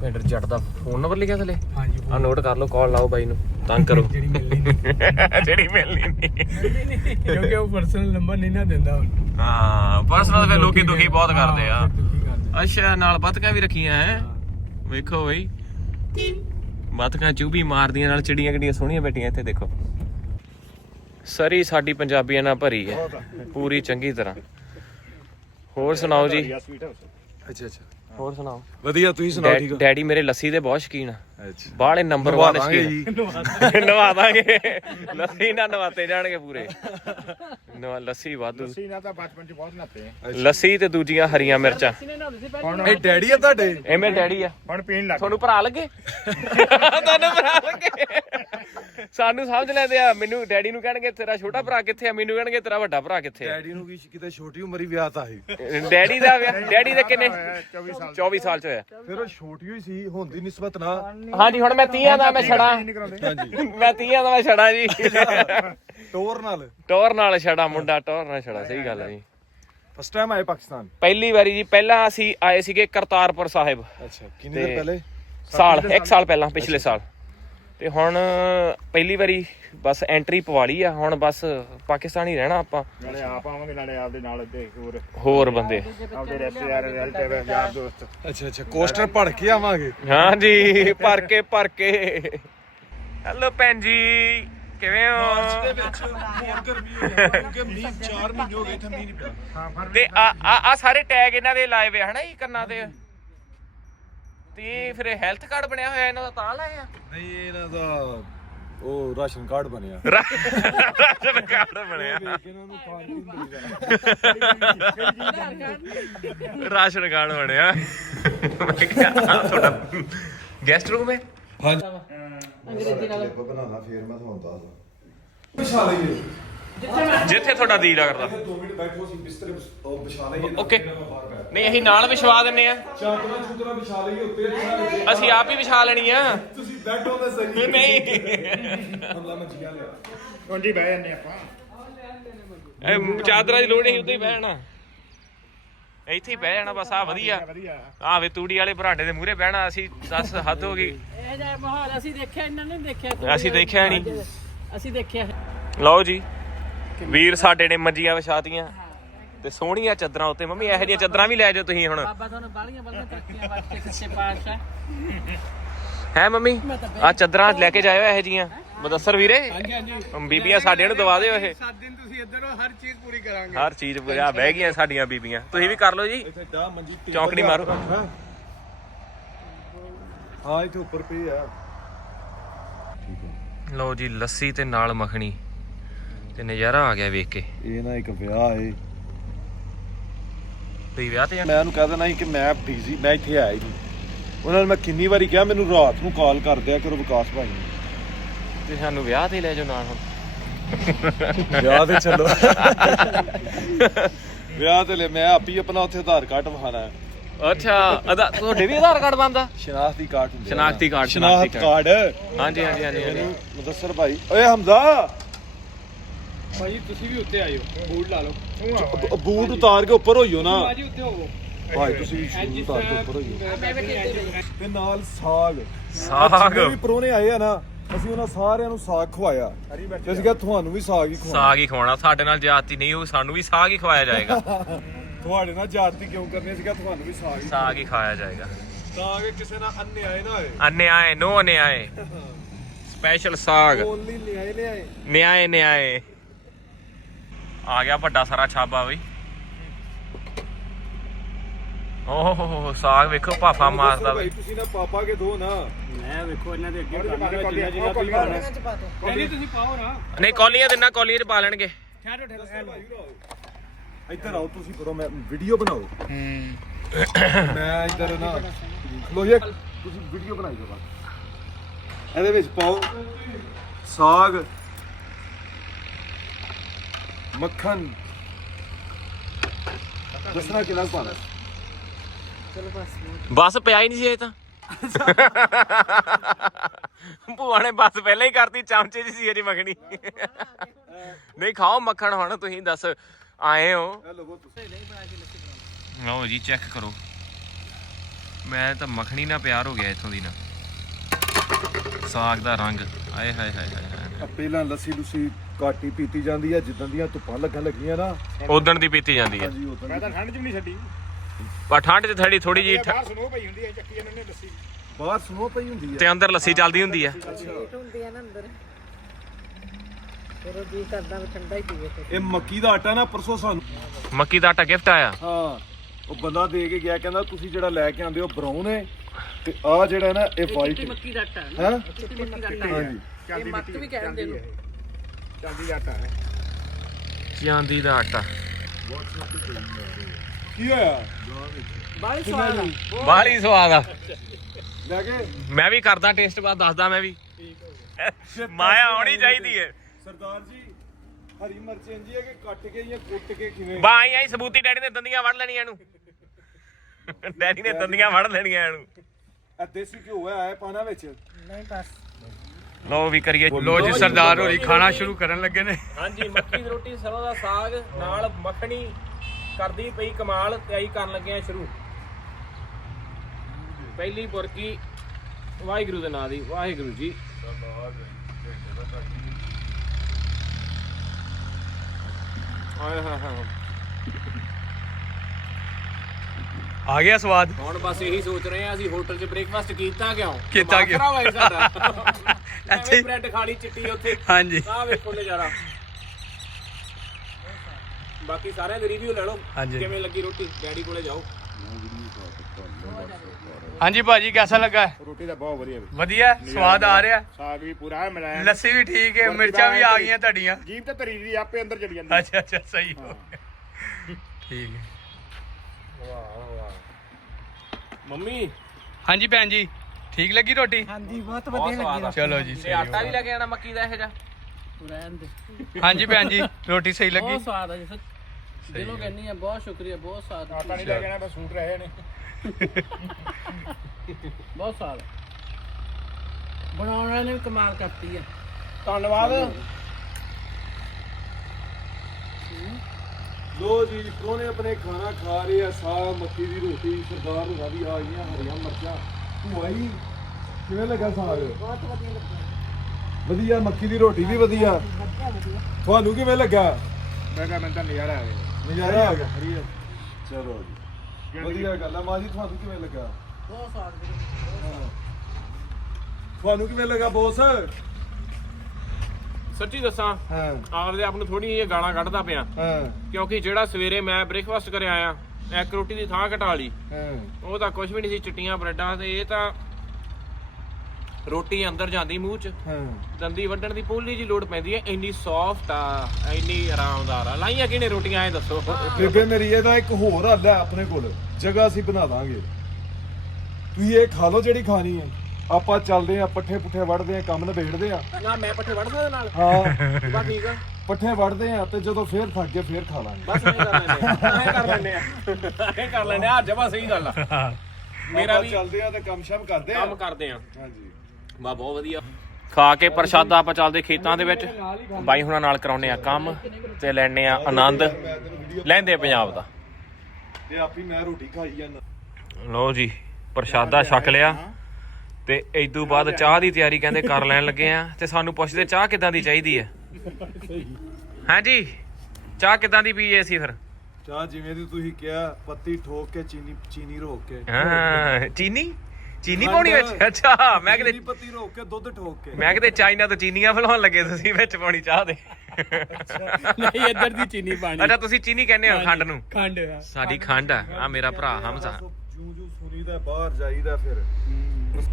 ਭਿੰਡਰ ਜੱਟ ਦਾ ਫੋਨ ਨੰਬਰ ਲਿਖਿਆ ਥੱਲੇ? ਹਾਂਜੀ ਆ ਨੋਟ ਕਰ ਲਓ ਕਾਲ ਲਾਓ ਬਾਈ ਨੂੰ। ਤੰਗ ਕਰੋ। ਜਿਹੜੀ ਮਿਲਣੀ ਨਹੀਂ। ਜਿਹੜੀ ਮਿਲਣੀ ਨਹੀਂ। ਕਿਉਂਕਿ ਉਹ ਪਰਸਨਲ ਨੰਬਰ ਨਹੀਂ ਨਾ ਦਿੰਦਾ ਹੁਣ ਹਾਂ ਪਰਸਨਲ ਤੇ ਲੋਕੀ ਦੁਖੀ ਬਹੁਤ ਕਰਦੇ ਆ। ਅੱਛਾ ਨਾਲ ਬਤਕਾਂ ਵੀ ਰੱਖੀਆਂ ਐ ਵੇਖੋ ਬਈ। ਬਤਕਾਂ ਚੂਬੀ ਮਾਰਦੀਆਂ ਨਾਲ ਚਿੜੀਆਂ ਕਿੱਡੀਆਂ ਸੋਹਣੀਆਂ ਬੈਠੀਆਂ ਇੱਥੇ ਦੇਖੋ। ਸਰੀ ਸਾਡੀ ਪੰਜਾਬੀਆਂ ਨਾਲ ਭਰੀ ਹੈ। ਪੂਰੀ ਚੰਗੀ ਤਰ੍ਹਾਂ। ਹੋਰ ਸੁਣਾਓ ਜੀ? ਅੱਛਾ ਅੱਛਾ। ਹੋਰ ਸੁਣਾਓ? ਵਧੀਆ ਤੁਸੀਂ ਸੁਣਾਓ ਠੀਕ ਡੈ- ਡੈਡੀ ਮੇਰੇ ਲੱਸੀ ਦੇ ਬਹੁਤ ਸ਼ਕੀਨ ਆ। ਹੋ ਅੱਛਾ। ਬਾਹਲੇ ਨੰਬਰ ਨਵਾ 1 ਦਾਂਗੇ ਸ਼ਕੀਨ ਨਵਾ ਦਾਂਗੇ। ਲੱਸੀ ਨਾਲ ਨਵਾਤੇ ਜਾਣਗੇ ਪੂਰੇ। ਨਵਾ ਲੱਸੀ ਵਾਧੂ। ਸੀਨਾ ਤਾਂ ਬਚਪਨ ਚ ਬਹੁਤ ਨੱਤੇ ਲੱਸੀ ਤੇ ਦੂਜੀਆਂ ਹਰੀਆਂ ਮਿਰਚਾਂ। ਇਹ ਡੈਡੀ ਆ ਤੁਹਾਡੇ? ਇਹ ਮੇਰੇ ਡੈਡੀ ਆ। ਹੁਣ ਪੀਣ ਲੱਗ ਤੁਹਾਨੂੰ ਭਰਾ ਲੱਗੇ? ਤੁਹਾਨੂੰ ਭਰਾ ਲੱਗੇ? ਸਾਨੂੰ ਸਮਝ ਲੈਂਦੇ ਆ ਮੈਨੂੰ ਡੈਡੀ ਨੂੰ ਕਹਿਣਗੇ ਤੇਰਾ ਛੋਟਾ ਭਰਾ ਕਿੱਥੇ ਆ? ਮੈਨੂੰ ਕਹਿਣਗੇ ਤੇਰਾ ਵੱਡਾ ਭਰਾ ਕਿੱਥੇ ਆ? ਡੈਡੀ ਨੂੰ ਕੀ ਕਿਤੇ ਛੋਟੀ ਉਮਰ ਹੀ ਵਿਆਹ ਤਾਂ ਸੀ। ਡੈਡੀ ਦਾ ਵਿਆਹ ਡੈਡੀ ਦੇ ਕਿੰਨੇ? 24 ਸਾਲ। 24 ਸਾਲ ਚ ਹੋਇਆ ਫਿਰ ਉਹ ਛੋਟੀ ਹੋਈ ਸੀ ਹੁੰਦੀ ਨਿਸਬਤ ਨਾ। ਹਾਂਜੀ ਹੁਣ ਮੈਂ 30 ਦਾ ਮੈਂ ਛੜਾ। ਹਾਂਜੀ। ਮੈਂ 30 ਦਾ ਮੈਂ ਛੜਾ ਜੀ। ਟੋਰ ਨਾਲ। ਟੌਰ ਨਾਲ ਛੜਾ ਮੁੰਡਾ ਟੌਰ ਨਾਲ ਛੜਾ ਸਹੀ ਗੱਲ ਹੈ ਜੀ। ਫਸਟ ਟਾਈਮ ਆਏ ਪਾਕਿਸਤਾਨ? ਪਹਿਲੀ ਵਾਰੀ ਜੀ ਪਹਿਲਾਂ ਅਸੀਂ ਆਏ ਸੀਗੇ ਕਰਤਾਰਪੁਰ ਸਾਹਿਬ। ਅੱਛਾ ਕਿੰਨੇ ਦਿਨ ਪਹਿਲੇ? ਸਾਲ ਇੱਕ ਸਾਲ ਪਹਿਲਾਂ ਪਿਛਲੇ ਸਾਲ। ਤੇ ਹੁਣ ਪਹਿਲੀ ਵਾਰੀ ਬਸ ਐਂਟਰੀ ਪਵਾ ਲਈ ਆ ਹੁਣ ਬਸ ਪਾਕਿਸਤਾਨ ਹੀ ਰਹਿਣਾ ਆਪਾਂ। ਨਾਲੇ ਆਪ ਆਵਾਂਗੇ ਨਾਲੇ ਆਪਦੇ ਨਾਲ ਤੇ ਹੋਰ ਹੋਰ ਬੰਦੇ। ਆਪਦੇ ਰਿਸ਼ਤੇਦਾਰ ਰਿਲੇਟਿਵ ਯਾਰ ਦੋਸਤ। ਅੱਛਾ ਅੱਛਾ ਕੋਸਟਰ ਭੜ ਕੇ ਆਵਾਂਗੇ? ਹਾਂ ਜੀ ਭਰ ਕੇ ਭਰ ਕੇ। ਹੈਲੋ ਭੈਣ ਜੀ ਕਿਵੇਂ ਹੋ? ਵਿੱਚ ਹੋਰ ਗਰਮੀ ਹੋ ਗਈ ਕਿਉਂਕਿ ਮੀਂਹ 4 ਮਹੀਨੇ ਹੋ ਗਏ ਇੱਥੇ ਮੀਂਹ ਨਹੀਂ ਪਿਆ। ਤੇ ਆ ਆ ਆ ਸਾਰੇ ਟੈਗ ਇਹਨਾਂ ਦੇ ਲਾਏ ਵੇ ਹਨਾ ਜੀ ਕੰਨਾਂ ਤੇ? ਤੇ ਇਹ ਫਿਰ ਹੈਲਥ ਕਾਰਡ ਬਣਿਆ ਹੋਇਆ ਇਹਨਾਂ ਦਾ ਤਾਂ ਲਾਏ ਆ? ਨਹੀਂ ਇਹ ਇਹਨਾਂ ਦਾ ਉਹ ਰਾਸ਼ਨ ਕਾਰਡ ਬਣਿਆ। ਰਾਸ਼ਨ ਕਾਰਡ ਬਣਿਆ। ਵੇਖ ਇਹਨਾਂ ਨੂੰ ਖਾਣ ਪੀਣ ਮਿਲਦਾ ਰਾਸ਼ਨ ਕਾਰਡ ਬਣਿਆ। ਮੈਂ ਕਿਹਾ ਆਹ ਤੁਹਾਡਾ ਗੈਸਟ ਰੂਮ ਹੈ? ਹਾਂਜੀ। ਅੰਗਰੇਜ਼ੀ ਨਾਲ। ਬਣਾਣਾ ਫੇਰ ਮੈਂ ਤੁਹਾਨੂੰ ਦੱਸਦਾ। ਲਈਏ। ਜਿੱਥੇ ਤੁਹਾਡਾ ਦਿਲ ਕਰਦਾ। 2 ਮਿੰਟ ਬੈਠੋ ਸੀ ਬਿਸਤਰੇ ਉਹ ਵਿਛਾ ਲਈਏ ਓਕੇ। ਨਹੀਂ ਅਸੀਂ ਨਾਲ ਵਿਛਵਾ ਦਿੰਨੇ ਆ। ਚਾਦਰਾਂ ਚੂਦਰਾਂ ਵਿਛਾ ਲਈਏ ਉੱਤੇ ਵਿਛਾ ਲਈਏ। ਅਸੀਂ ਆਪ ਹੀ ਵਿਛਾ ਲੈਣੀ ਆ। ਤੁਸੀਂ ਬੈਠੋ ਤਾਂ ਸਹੀ। ਨਹੀਂ। ਹਮਲਾ ਮਚੀਆਂ ਲਿਆ। ਉਂਝ ਹੀ ਬਹਿ ਜਾਂਦੇ ਆਪਾਂ। ਇਹ ਚਾਦਰਾਂ ਦੀ ਲੋੜ ਨਹੀਂ ਉੱਤੇ ਹੀ ਬਹਿ ਜਾਣਾ। ਇੱਥੇ ਹੀ ਬਹਿ ਜਾਣਾ ਬਸ ਆ ਵਧੀਆ। ਆ ਵੇ ਤੂੜੀ ਵਾਲੇ ਬਰਾਂਡੇ ਦੇ ਮੂਹਰੇ ਬਹਿਣਾ ਅਸੀਂ ਦੱਸ ਹੱਦ ਹੋ ਗਈ। ਇਹ ਮਾਹੌਲ ਅਸੀਂ ਦੇਖਿਆ ਇਹਨਾਂ ਨੇ ਨੀ ਦੇਖਿਆ। ਅਸੀਂ ਦੇਖਿਆ ਨਹੀਂ। ਅਸੀਂ ਦੇਖਿਆ। ਲਓ ਜੀ। ਵੀਰ ਸਾਡੇ ਨੇ ਮੰਜੀਆਂ ਵਿਛਾਤੀਆਂ ਤੇ ਸੋਹਣੀਆਂ ਚਾਦਰਾਂ ਉੱਤੇ। ਮੰਮੀ ਇਹੋ ਜਿਹੀਆਂ ਚਾਦਰਾਂ ਵੀ ਲੈ ਜਾਓ ਤੁਸੀਂ ਹੁਣ। ਬਾਬਾ ਤੁਹਾਨੂੰ ਬਾਲੀਆਂ ਬਾਲੀਆਂ ਤਰੱਕੀਆਂ ਬਖਸ਼ੇ ਸੱਚੇ ਪਾਤਸ਼ਾਹ। ਹੈ ਮੰਮੀ? ਆ ਚਾਦਰਾਂ ਲੈ ਕੇ ਜਾਇਓ ਇਹੋ ਜਿਹੀਆਂ। ਮਦਸਰ ਵੀਰੇ ਹਾਂਜੀ ਹਾਂਜੀ। ਬੀਬੀਆਂ ਸਾਡੇ ਨੂੰ ਦਵਾ ਦਿਓ ਇਹ। 7 ਦਿਨ ਤੁਸੀਂ ਇੱਧਰ ਹੋ ਹਰ ਚੀਜ਼ ਪੂਰੀ ਕਰਾਂਗੇ। ਹਰ ਚੀਜ਼ ਆ ਬਹਿ ਗਈਆਂ ਸਾਡੀਆਂ ਬੀਬੀਆਂ। ਤੁਸੀਂ ਵੀ ਕਰ ਲਓ ਜੀ। ਚੌਂਕੜੀ ਮਾਰੋ। ਹਾਂ ਹਾਂ ਇੱਥੇ ਉੱਪਰ ਪਈ ਆ। ਲਓ ਜੀ ਲੱਸੀ ਤੇ ਨਾਲ ਮੱਖਣੀ। ਤੇ ਨਜ਼ਾਰਾ ਆ ਗਿਆ ਵੇਖ ਕੇ। ਇਹ ਨਾ ਇੱਕ ਵਿਆਹ ਏ। ਤੁਸੀਂ ਵਿਆਹ ਤੇ ਮੈਂ ਉਹਨੂੰ ਕਹਿ ਦੇਣਾ ਸੀ ਕਿ ਮੈਂ ਬਿਜ਼ੀ ਮੈਂ ਇੱਥੇ ਆਇਆ ਹੀ ਨਹੀਂ। ਉਹਨਾਂ ਨੇ ਮੈਂ ਕਿੰਨੀ ਵਾਰੀ ਕਿਹਾ ਮੈਨੂੰ ਰਾਤ ਨੂੰ ਕਾਲ ਕਰ ਦਿਆ ਕਰੋ ਵਿਕਾਸ ਭਾਈ ਨੂੰ। ਤੇ ਸਾਨੂੰ ਵਿਆਹ ਤੇ ਲੈ ਜਾਓ ਨਾਲ ਹੁਣ। ਵਿਆਹ ਤੇ ਚੱਲੋ। ਵਿਆਹ ਤੇ ਲੈ ਮੈਂ ਆਪੀ ਆਪਣਾ ਉੱਥੇ ਆਧਾਰ ਕਾਰਡ ਵਹਾਣਾ ਹੈ। ਅੱਛਾ ਅਦਾ ਤੁਹਾਡੇ ਵੀ ਆਧਾਰ ਕਾਰਡ ਬੰਦਾ ਸ਼ਨਾਖਤੀ ਕਾਰਡ ਹੁੰਦਾ ਸ਼ਨਾਖਤੀ ਕਾਰਡ, ਸ਼ਨਾਖਤ ਸ਼ਨਾਖਤੀ ਕਾਰਡ। ਹਾਂਜੀ ਹਾਂਜੀ ਹਾਂਜੀ ਹਾਂਜੀ। ਮੁਦੱਸਰ ਭਾਈ ਓਏ ਹਮਜ਼ਾ! ਭਾਜੀ ਤੁਸੀਂ ਵੀ ਉੱਤੇ ਆਇਓ। ਬੂਟ ਲਾ ਲਓ। ਬ- ਬੂਟ ਉਤਾਰ ਕੇ ਉੱਪਰ ਹੋਈਓ ਨਾ। ਭਾਜੀ ਉੱਤੇ ਹੋਵੋ। ਭਾਈ ਤੁਸੀਂ ਵੀ ਸ਼ੂਜ਼ ਉਤਾਰ ਕੇ ਉੱਪਰ ਹੋਈਓ। ਤੇ ਨਾਲ ਸਾਗ। ਸਾਗ। ਵੀ ਪਰੋਨੇ ਆਏ ਆ ਨਾ ਅਸੀਂ ਉਹਨਾਂ ਸਾਰਿਆਂ ਨੂੰ ਸਾਗ ਖਵਾਇਆ। ਤੇ ਅਸੀਂ ਕਿਹਾ ਤੁਹਾਨੂੰ ਵੀ ਸਾਗ ਹੀ ਖਵਾਉਣਾ। ਸਾਗ ਹੀ ਖਵਾਉਣਾ। ਸਾਡੇ ਨਾਲ ਜਾਤੀ ਨਹੀਂ ਉਹ ਸਾਨੂੰ ਵੀ ਸਾਗ ਹੀ ਖਵਾਇਆ ਜਾਏਗਾ। ਤੁਹਾਡੇ ਨਾਲ ਜਾਤੀ ਕਿਉਂ ਕਰਨੀ ਸੀਗਾ ਤੁਹਾਨੂੰ ਵੀ ਸਾਗ ਹੀ ਸਾਗ ਹੀ ਖਾਇਆ ਜਾਏਗਾ। ਤਾਂ ਕਿ ਕਿਸੇ ਨਾਲ ਅੰਨੇ ਆਏ ਨਾ ਹੋਏ। ਅਨਿਆਏ ਨੋ ਅਨਿਆਏ। ਸਪੈਸ਼ਲ ਸਾਗ। ਓਨਲੀ ਲਿਆਏ ਲਿਆਏ ਨਿਆਏ ਨਿਆਏ। ਆ ਗਿਆ ਵੱਡਾ ਸਾਰਾ ਛਾਬਾ ਬਈ ਓਹ ਸਾਗ ਵੇਖੋ ਭਾਫਾ ਮਾਰਦਾ ਬਈ ਤੁਸੀਂ ਨਾ ਪਾਪਾ ਕੇ ਦੋ ਨਾ। ਮੈਂ ਵੇਖੋ ਇਹਨਾਂ ਦੇ ਅੱਗੇ ਜਿੰਨਾ ਜਿੰਨਾ ਜਿੰਨਾ ਤੁਸੀਂ ਪਾਉਣਾ। ਨਹੀਂ ਤੁਸੀਂ ਪਾਓ ਨਾ। ਨਹੀਂ ਕੌਲੀਆਂ ਦਿਨਾ ਕੌਲੀਆਂ ਚ ਪਾ ਲੈਣਗੇ। ਠਹਿਰੋ ਠਹਿਰੋ ਇੱਧਰ ਆਓ ਤੁਸੀਂ ਕਰੋ ਮੈਂ ਵੀਡੀਓ ਬਣਾਓ। ਮੈਂ ਇੱਧਰ ਨਾ ਲੋ ਇਹ ਤੁਸੀਂ ਵੀਡੀਓ ਬਣਾਈ ਜਾਓ ਇਹਦੇ ਵਿੱਚ ਪਾਓ ਸਾਗ ਮੱਖਣ। ਦੱਸਣਾ ਕਿੰਨਾ ਪਾਣਾ ਬਸ। ਪਿਆ ਹੀ ਨਹੀਂ ਸੀ ਇਹ ਤਾਂ। ਭੂਆ ਨੇ ਬਸ ਪਹਿਲਾਂ ਹੀ ਕਰਤੀ ਚਮਚੇ ਜੀ ਸੀ ਅਜੀ ਮੱਖਣੀ। ਨਹੀਂ ਖਾਓ ਮੱਖਣ ਹੁਣ ਤੁਸੀਂ ਦੱਸ ਆਏ ਹੋ। ਲਓ ਜੀ ਚੈੱਕ ਕਰੋ। ਮੈਂ ਤਾਂ ਮੱਖਣੀ ਨਾਲ ਪਿਆਰ ਹੋ ਗਿਆ ਇਥੋਂ ਦੀ ਨਾ। ਸਾਗ ਦਾ ਰੰਗ। ਆਏ ਹਾਏ ਹਾਏ ਹਾਏ ਹਾਏ। ਆ ਪਹਿਲਾਂ ਲੱਸੀ ਲੁੱਸੀ ਕਾਟੀ ਪੀਤੀ ਜਾਂਦੀ ਆ ਜਿੱਦਾਂ ਦੀਆਂ ਧੁੱਪਾਂ ਲੱਗਣ ਲੱਗੀਆਂ ਨਾ। ਉਦਣ ਦੀ ਪੀਤੀ ਜਾਂਦੀ ਹੈ ਹਾਂਜੀ ਉਦੋਂ ਮੈਂ ਤਾਂ ਠੰਡ ਚ ਵੀ ਨਹੀਂ ਛੱਡੀ। ਪਰ ਠੰਡ 'ਚ ਥੜੀ ਥੋੜੀ ਜੀ ਬਾਹਰ ਸੁਣੋ ਪਈ ਹੁੰਦੀ ਐ ਚੱਕੀ ਇਹਨਾਂ ਨੇ ਦੱਸੀ ਬਾਹਰ ਸਨੋ ਪਈ ਹੁੰਦੀ ਤੇ ਅੰਦਰ ਲੱਸੀ ਚੱਲਦੀ ਹੁੰਦੀ ਆ। ਹੁੰਦੀ ਆ ਨਾ ਅੰਦਰ। ਫਿਰ ਉਹ ਜੀ ਕਰਦਾ ਵੀ ਠੰਡਾ ਹੀ ਪੀਵੇ ਤੇ ਇਹ ਮੱਕੀ ਦਾ ਆਟਾ ਨਾ ਪਰਸੋਂ ਸਾਨੂੰ ਮੱਕੀ ਦਾ ਆਟਾ ਗਿਫਟ ਆਇਆ। ਹਾਂ ਉਹ ਬੰਦਾ ਦੇ ਕੇ ਗਿਆ ਕਹਿੰਦਾ ਤੁਸੀਂ ਜਿਹੜਾ ਲੈ ਕੇ ਆਂਦੇ ਹੋ ਬਰਾਊਨ ਹੈ ਤੇ ਆ ਜਿਹੜਾ ਨਾ ਇਹ ਵਾਈਟ ਚਿੱਟੀ ਮੱਕੀ ਦਾ ਆਟਾ ਹੈ ਹੈ? ਨਾ ਚਿੱਟੀ ਮੱਕੀ ਦਾ ਆਟਾ ਹੈ। ਹਾਂਜੀ ਇਹ ਮੱਤ ਵੀ ਕਹਿੰਦੇ ਨੇ ਚਾਂਦੀ ਦਾ ਆਟਾ ਹੈ। ਚਾਂਦੀ ਦਾ ਆਟਾ। ਕੀ ਹੋਇਆ? ਬਾਹਲੀ ਸਵਾਦ ਆ। ਬਾਹਲੀ ਸਵਾਦ ਆ। ਲੈ ਕੇ। ਮੈਂ ਵੀ ਕਰਦਾ ਟੇਸਟ ਬਾਅਦ ਦੱਸਦਾ ਮੈਂ ਵੀ। ਮਾਇਆ ਆਉਣੀ ਚਾਹੀਦੀ ਹੈ ਸਰਦਾਰ ਜੀ ਹਰੀ ਮਿਰਚ ਇੰਜੀ ਹੈ ਕਿ ਕੱਟ ਕੇ ਜਾਂ ਕੁੱਟ ਕੇ ਕਿਵੇਂ? ਬਾ ਆਈ ਆਈ ਸਬੂਤੀ ਡੈਡੀ ਨੇ ਦੰਦੀਆਂ ਵੜ ਲੈਣੀਆਂ ਇਹਨੂੰ। ਡੈਡੀ ਨੇ ਦੰਦੀਆਂ ਵੜ ਲੈਣੀਆਂ ਇਹਨੂੰ। ਇਹ ਦੇਸੀ ਘਿਓ ਹੈ ਇਹ ਪਾਣਾ ਵਿੱਚ। ਨਹੀਂ ਬਸ। ਲੋ ਵੀ ਕਰੀਏ ਲੋ ਜੀ ਸਰਦਾਰ ਹੋਰੀ ਖਾਣਾ ਸ਼ੁਰੂ ਕਰਨ ਲੱਗੇ ਨੇ। ਹਾਂਜੀ ਮੱਕੀ ਦੀ ਰੋਟੀ ਸਰੋਂ ਦਾ ਸਾਗ ਨਾਲ ਮੱਖਣੀ ਕਰਦੀ ਪਈ ਕਮਾਲ ਤਿਆਰੀ ਕਰਨ ਲੱਗੇ ਆ ਸ਼ੁਰੂ। ਪਹਿਲੀ ਬੁਰਕੀ ਵਾਹਿਗੁਰੂ ਦੇ ਨਾਂ ਦੀ ਵਾਹਿਗੁਰੂ ਜੀ। ਆਏ ਹਾਂ ਹਾਂ ਆ ਗਿਆ ਸਵਾਦ। ਹੁਣ ਬਸ ਇਹੀ ਸੋਚ ਰਹੇ ਆ ਅਸੀਂ ਹੋਟਲ 'ਚ ਬ੍ਰੇਕਫਾਸਟ ਕੀਤਾ ਕਿਉਂ? ਕੀਤਾ ਕਿਉਂ? ਖਰਾਬ ਹੋਇਆ ਸਾਡਾ। ਅੱਛਾ ਜੀ। ਬ੍ਰੈਡ ਖਾਲੀ ਚਿੱਟੀ ਉੱਥੇ। ਹਾਂਜੀ। ਆਹ ਵੇਖੋ ਨਜ਼ਾਰਾ। ਬਾਕੀ ਸਾਰਿਆਂ ਦੇ ਰਿਵਿਊ ਲੈ ਲਓ ਹਾਂਜੀ। ਕਿਵੇਂ ਲੱਗੀ ਰੋਟੀ? ਡੈਡੀ ਕੋਲੇ ਜਾਓ। ਹਾਂਜੀ ਭਾਜੀ ਕਿਹਦਾ ਲੱਗਾ? ਰੋਟੀ ਤਾਂ ਬਹੁਤ ਵਧੀਆ ਵੀ। ਵਧੀਆ ਸਵਾਦ ਆ ਰਿਹਾ। ਸਾਗ ਵੀ ਪੂਰਾ ਹੈ ਮਿਲਾਇਆ ਲੱਸੀ ਵੀ ਠੀਕ ਹੈ ਮਿਰਚਾਂ ਵੀ ਆ ਗਈਆਂ ਤੁਹਾਡੀਆਂ। ਜੀਭ ਤੇ ਤਰੀ ਦੀ ਆਪੇ ਅੰਦਰ ਚਲੀ ਜਾਂਦੀ। ਅੱਛਾ ਅੱਛਾ ਸਹੀ। ਹੋ। ਗਿਆ ਠੀਕ ਹੈ। ਮੰਮੀ? ਹਾਂਜੀ ਭੈਣ ਜੀ ਠੀਕ ਲੱਗੀ ਰੋਟੀ? ਹਾਂਜੀ ਬਹੁਤ ਵਧੀਆ ਲੱਗੀ ਚਲੋ ਜੀ ਤੇ ਸਹੀ ਆਟਾ ਵੀ ਲੈ ਕੇ ਆਣਾ ਮੱਕੀ ਦਾ ਇਹੋ ਜਿਹਾ? ਰਹਿਣ ਦੇ। ਹਾਂਜੀ ਭੈਣ ਜੀ ਰੋਟੀ ਸਹੀ ਲੱਗੀ? ਬਹੁਤ ਸਵਾਦ ਆ ਜੀ ਸੱਚ। ਦਿਲੋਂ ਕਹਿੰਨੀ ਆ ਬਹੁਤ ਸ਼ੁਕਰੀਆ ਬਹੁਤ ਸਵਾਦ ਆ। ਆਟਾ ਨਹੀਂ ਲੈ ਜਾਣਾ ਬਸ ਸੂਟ ਰਹੇ ਨੇ ਬਹੁਤ ਸਵਾਦ ਆ। ਬਣਾਉਣ ਵਾਲੇ ਨੇ ਵੀ ਕਮਾਲ ਕਰਤੀ ਆ। ਧੰਨਵਾਦ। ਲੋ ਜੀ ਪ੍ਰੋਨੇ ਆਪਣੇ ਖਾਣਾ ਖਾ ਰਹੇ ਆ? ਸਾਗ ਮੱਕੀ ਦੀ ਰੋਟੀ ਸਰਦਾਰ ਨੂੰ ਵੀ ਆ ਗਈਆਂ ਹਰੀਆਂ ਮਿਰਚਾਂ। ਭੂਆਈ ਕਿਵੇਂ ਲੱਗਾ ਸਾਗ? ਬਹੁਤ ਵਧੀਆ ਲੱਗਾ। ਵਧੀਆ ਮੱਕੀ ਦੀ ਰੋਟੀ ਵੀ ਵਧੀਆ। ਤੁਹਾਨੂੰ ਕਿਵੇਂ ਲੱਗਾ? ਮੈਂ ਕਿਹਾ ਮੈਨੂੰ ਤਾਂ ਨਜ਼ਾਰਾ ਆ ਗਿਆ। ਨਜ਼ਾਰਾ ਆ ਗਿਆ। ਚਲੋ ਜੀ। ਵਧੀਆ ਗੱਲ ਆ। ਮਾਂ ਜੀ ਤੁਹਾਨੂੰ ਕਿਵੇਂ ਲੱਗਾ? ਬਹੁਤ ਵੀਰੇ। ਤੁਹਾਨੂੰ ਕਿਵੇਂ ਲੱਗਾ ਬੋਸ? ਸੱਚੀ ਦੱਸਾਂ ਹਾਂ। ਆਪਦੇ ਆਪ ਨੂੰ ਥੋੜੀ ਜਿਹੀ ਗਾਲਾਂ ਕੱਢਦਾ ਪਿਆ। ਹਾਂ। ਕਿਉਂਕਿ ਜਿਹੜਾ ਸਵੇਰੇ ਮੈਂ ਬ੍ਰੇਕਫਾਸਟ ਕਰਿਆ ਆਇਆ ਇੱਕ ਰੋਟੀ ਦੀ ਥਾਂ ਘਟਾ ਲਈ। ਹਾਂ। ਉਹ ਤਾਂ ਕੁਝ ਵੀ ਨਹੀਂ ਸੀ ਚਿੱਟੀਆਂ ਬ੍ਰੈਡਾਂ ਤੇ ਇਹ ਤਾਂ ਰੋਟੀ ਅੰਦਰ ਜਾਂਦੀ ਮੂੰਹ 'ਚ। ਹਾਂ। ਦੰਦੀ ਵੱਢਣ ਦੀ ਪੋਲੀ ਜੀ ਲੋੜ ਪੈਂਦੀ ਹੈ ਇੰਨੀ ਸੌਫਟ ਆ ਇੰਨੀ ਆਰਾਮਦਾਰ ਆ। ਲਾਈਆਂ ਕਿਹਨੇ ਰੋਟੀਆਂ ਐ ਦੱਸੋ। ਬੇਬੇ ਮੇਰੀ ਇਹਦਾ ਇੱਕ ਹੋਰ ਹੱਲ ਹੈ ਆਪਣੇ ਕੋਲ ਜਗ੍ਹਾ ਅਸੀਂ ਬਣਾ ਦਾਂਗੇ। ਤੁਸੀਂ ਇਹ ਖਾ ਲਓ ਜਿਹੜੀ ਖਾਣੀ ਹੈ। ਆਪਾਂ ਚੱਲਦੇ ਆ ਪੱਠੇ ਪੁੱਠੇ ਵੜਦੇ ਆ ਕੰਮ ਨਿਬੇੜਦੇ ਆ ਨਾ ਮੈਂ ਪੱਠੇ ਵੱਢ ਸਕਦਾ ਨਾਲ? ਹਾਂ। ਬਸ ਠੀਕ ਆ। ਪੱਠੇ ਵੜਦੇ ਆ ਤੇ ਜਦੋਂ ਫੇਰ ਥੱਕ ਗਏ ਫੇਰ ਖਾ ਲਾਂਗੇ। ਬਸ ਇਹ ਕਰ ਲੈਂਦੇ ਆ ਇਹ ਕਰ ਲੈਂਦੇ ਆ ਜਮਾ ਸਹੀ ਗੱਲ ਆ। ਮੇਰਾ ਵੀ ਚੱਲਦੇ ਆ ਤੇ ਕੰਮ ਸ਼ਮ ਕਰਦੇ ਆ ਕੰਮ ਕਰਦੇ ਆ ਹਾਂਜੀ। ਬਾ ਬਹੁਤ ਵਧੀਆ। ਖਾ ਕੇ ਪ੍ਰਸ਼ਾਦਾ ਆਪਾਂ ਚੱਲਦੇ ਖੇਤਾਂ ਦੇ ਵਿੱਚ। ਬਾਈ ਹੁਣਾਂ ਨਾਲ ਕਰਾਉਨੇ ਆ ਕੰਮ ਤੇ ਲੈਣੇ ਆ ਆਨੰਦ। ਲੈਂਦੇ ਆ ਪੰਜਾਬ ਦਾ। ਤੇ ਆਪੀ ਮੈਂ ਰੋਟੀ ਖਾਈ ਜਾਂਦਾ। ਲਓ ਜੀ ਪ੍ਰਸ਼ਾਦਾ ਛਕ ਲਿਆ। ਤੇ ਇਦੋਂ ਬਾਅਦ ਚਾਹ ਦੀ ਤਿਆਰੀ ਕਹਿੰਦੇ ਕਰ ਲੈਣ ਲੱਗੇ ਆ ਤੇ ਸਾਨੂੰ ਪੁੱਛਦੇ ਚਾਹ ਕਿਦਾਂ ਦੀ ਚਾਹੀਦੀ ਹੈ ਹਾਂਜੀ ਚਾਹ ਕਿਦਾਂ ਦੀ ਪੀਏ ਸੀ ਫਿਰ? ਚਾਹ ਜਿਵੇਂ ਦੀ ਤੁਸੀਂ ਕਿਹਾ ਪੱਤੀ ਠੋਕ ਕੇ ਚੀਨੀ ਚੀਨੀ ਰੋਕ ਕੇ। ਹਾਂ ਚੀਨੀ? ਚੀਨੀ ਪਾਉਣੀ ਵਿੱਚ? ਅੱਛਾ ਮੈਂ ਕਿਤੇ ਚੀਨੀ ਪੱਤੀ ਰੋਕ ਕੇ ਦੁੱਧ ਠੋਕ ਕੇ। ਮੈਂ ਕਿਤੇ ਚਾਈਨਾ ਤੋਂ ਚੀਨੀਆਂ ਫਲਾਉਣ ਲੱਗੇ ਤੁਸੀਂ ਵਿੱਚ ਪਾਉਣੀ ਚਾਹ ਦੇ। ਨਹੀਂ ਇੱਧਰ ਦੀ ਚੀਨੀ ਪਾਣੀ। ਅੱਛਾ ਤੁਸੀਂ ਚੀਨੀ ਕਹਿੰਦੇ ਹੋ ਖੰਡ ਨੂੰ? ਖੰਡ ਆ। ਸਾਡੀ ਖੰਡ ਆ ਆ ਮੇਰਾ ਭਰਾ ਹਮਜ਼ਾ। ਜੂ ਜੂ ਸੁਣੀਦਾ ਬਾਹਰ ਜਾਈਦਾ ਫਿਰ।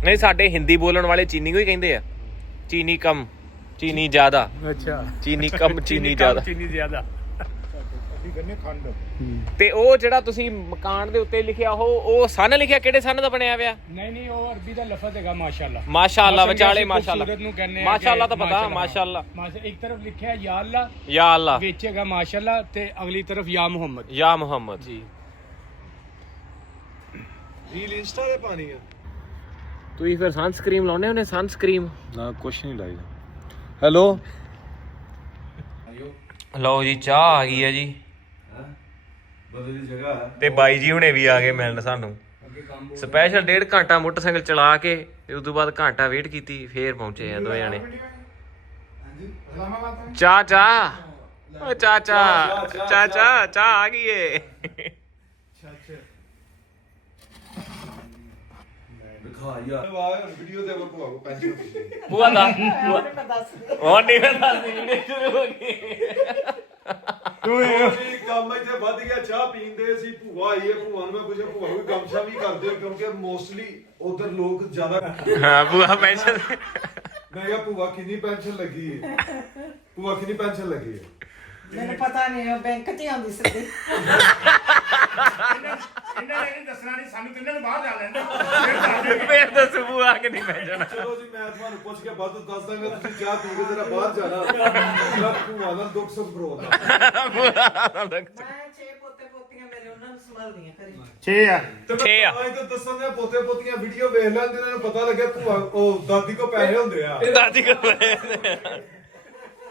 ਨਹੀਂ ਸਾਡੇ ਹਿੰਦੀ ਬੋਲਣ ਵਾਲੇ ਚੀਨੀ ਹੀ ਕਹਿੰਦੇ ਆ। ਚੀਨੀ ਕਮ ਚੀਨੀ ਜ਼ਿਆਦਾ। ਅੱਛਾ। ਚੀਨੀ ਕਮ ਚੀਨੀ ਜ਼ਿਆਦਾ। ਚੀਨੀ ਜ਼ਿਆਦਾ। ਕਹਿੰਦੇ ਖੰਡ ਤੇ ਉਹ ਜਿਹੜਾ ਤੁਸੀਂ ਮਕਾਨ ਦੇ ਉੱਤੇ ਲਿਖਿਆ ਉਹ ਉਹ ਸਨ ਲਿਖਿਆ? ਕਿਹੜੇ ਸਨ ਦਾ ਬਣਿਆ ਹੋਇਆ? ਨਹੀਂ ਨਹੀਂ ਉਹ ਅਰਬੀ ਦਾ ਲਫ਼ਜ਼ ਹੈਗਾ ਮਾਸ਼ਾਅੱਲਾ। ਮਾਸ਼ਾਅੱਲਾ ਵਿਚਾਲੇ ਮਾਸ਼ਾਅੱਲਾ। ਖੂਬਸੂਰਤ ਨੂੰ ਕਹਿੰਦੇ ਆ ਮਾਸ਼ਾਅੱਲਾ ਤਾਂ ਪਤਾ ਮਾਸ਼ਾਅੱਲਾ। ਮਾਸ਼ਾ ਇੱਕ ਤਰਫ ਲਿਖਿਆ ਯਾ ਅੱਲਾ ਯਾ ਅੱਲਾ। ਵਿੱਚ ਹੈਗਾ ਮਾਸ਼ਾਅੱਲਾ ਤੇ ਅਗਲੀ ਤਰਫ ਯਾ ਮੁਹੰਮਦ। ਯਾ ਮੁਹੰਮਦ। ਜੀ। ਰੀਲ ਇੰਸਟਾ ਤੇ ਪਾਣੀ ਆ। ਤੁਸੀਂ ਫਿਰ ਸਨਸਕ੍ਰੀਮ ਲਾਉਨੇ ਹੁੰਦੇ ਸਨਸਕ੍ਰੀਮ ਨਾ ਕੁਛ ਨਹੀਂ ਲਾਈਦਾ ਹੈਲੋ ਲਓ ਜੀ ਚਾਹ ਆ ਗਈ ਹੈ ਜੀ। ਬਦਲੀ ਜਗ੍ਹਾ ਹੈ ਤੇ ਬਾਈ ਜੀ ਹੁਣੇ ਵੀ ਆ ਗਏ ਮਿਲਣ ਸਾਨੂੰ। ਸਪੈਸ਼ਲ ਡੇਢ ਘੰਟਾ ਮੋਟਰਸਾਈਕਲ ਚਲਾ ਕੇ ਤੇ ਉਸ ਤੋਂ ਬਾਅਦ ਘੰਟਾ ਵੇਟ ਕੀਤੀ ਫੇਰ ਪਹੁੰਚੇ ਆ ਦੋਵੇਂ ਜਣੇ। ਚਾਹ ਚਾਹ। ਓ ਚਾਹ ਚਾਹ। ਚਾਹ ਚਾਹ। ਚਾਹ ਆ ਗਈ ਏ। ਦਿਖਾ ਯਾਰ ਵਾਹ ਵੀਡੀਓ ਤੇ ਬੁਆ ਦਾ। ਮੈਂ ਦੱਸ ਉਹ ਨਹੀਂ ਮੈਂ ਦੱਸਦੀ ਵੀਡੀਓ ਸ਼ੁਰੂ ਹੋ ਗਈ। ਜੀ ਕੰਮ ਇੱਥੇ ਵੱਧ ਗਿਆ ਚਾਹ ਪੀਂਦੇ ਸੀ ਭੂਆ ਆਈ ਹੈ ਭੂਆ ਨੂੰ ਮੈਂ ਪੁੱਛਿਆ ਭੂਆ ਨੂੰ ਗਮਸ਼ਾ ਵੀ ਕਰਦੇ ਹੋ? ਕਿਉਂਕਿ ਮੋਸਟਲੀ ਉਧਰ ਲੋਕ ਜ਼ਿਆਦਾ ਹਾਂ ਬੁਆ ਪੈਨਸ਼ਨ। ਮੈਂ ਕਿਹਾ ਭੂਆ ਕਿੰਨੀ ਪੈਨਸ਼ਨ ਲੱਗੀ ਹੈ? ਭੂਆ ਕਿੰਨੀ ਪੈਨਸ਼ਨ ਲੱਗੀ ਹੈ? ਮੈਨੂੰ ਪਤਾ ਨਹੀਂ ਉਹ ਬੈਂਕ ਹੀ ਆਉਂਦੀ ਸਿੱਧੀ ਇਹਨਾਂ ਨੇ ਨਹੀਂ ਦੱਸਣਾ ਨਹੀਂ ਸਾਨੂੰ ਤਿੰਨਾਂ ਨੂੰ ਬਾਹਰ ਜਾ ਲੈਣਾ ਫਿਰ ਦੱਸ ਦਿਓ। ਫੇਰ ਦੱਸ ਬੁਆ ਕਿ ਨਹੀਂ ਪੈਨਸ਼ਨ ਚਲੋ ਜੀ ਮੈਂ ਤੁਹਾਨੂੰ ਪੁੱਛ ਕੇ ਬਾਅਦ ਵਿੱਚ ਦੱਸ ਦਾਂਗਾ ਤੁਸੀਂ ਚਾਹ ਪੀ ਕੇ ਜਰਾ ਬਾਹਰ ਜਾਣਾ। ਮੇਰਾ ਭੂਆ ਨਾਲ ਦੁੱਖ ਸੁੱਖ ਬਰੋਦਾ ਮੈਂ ਛੇ ਪੋਤੇ ਪੋਤੀਆਂ ਮੇਰੇ ਉਹਨਾਂ ਨੂੰ ਸੰਭਾਲਦੀਆਂ ਘਰੇ। ਛੇ ਆ। ਤੇ ਛੇ ਆ। ਮੈਂ ਤਾਂ ਦੱਸਣ ਦੇ ਪੋਤੇ ਪੋਤੀਆਂ ਵੀਡੀਓ ਵੇਖ ਲੈਂਦੇ ਇਹਨਾਂ ਨੂੰ ਪਤਾ ਲੱਗਿਆ ਭੂਆ ਉਹ ਦਾਦੀ ਕੋ ਪੈਸੇ ਹੁੰਦੇ ਆ। ਦਾਦੀ ਕੋਲ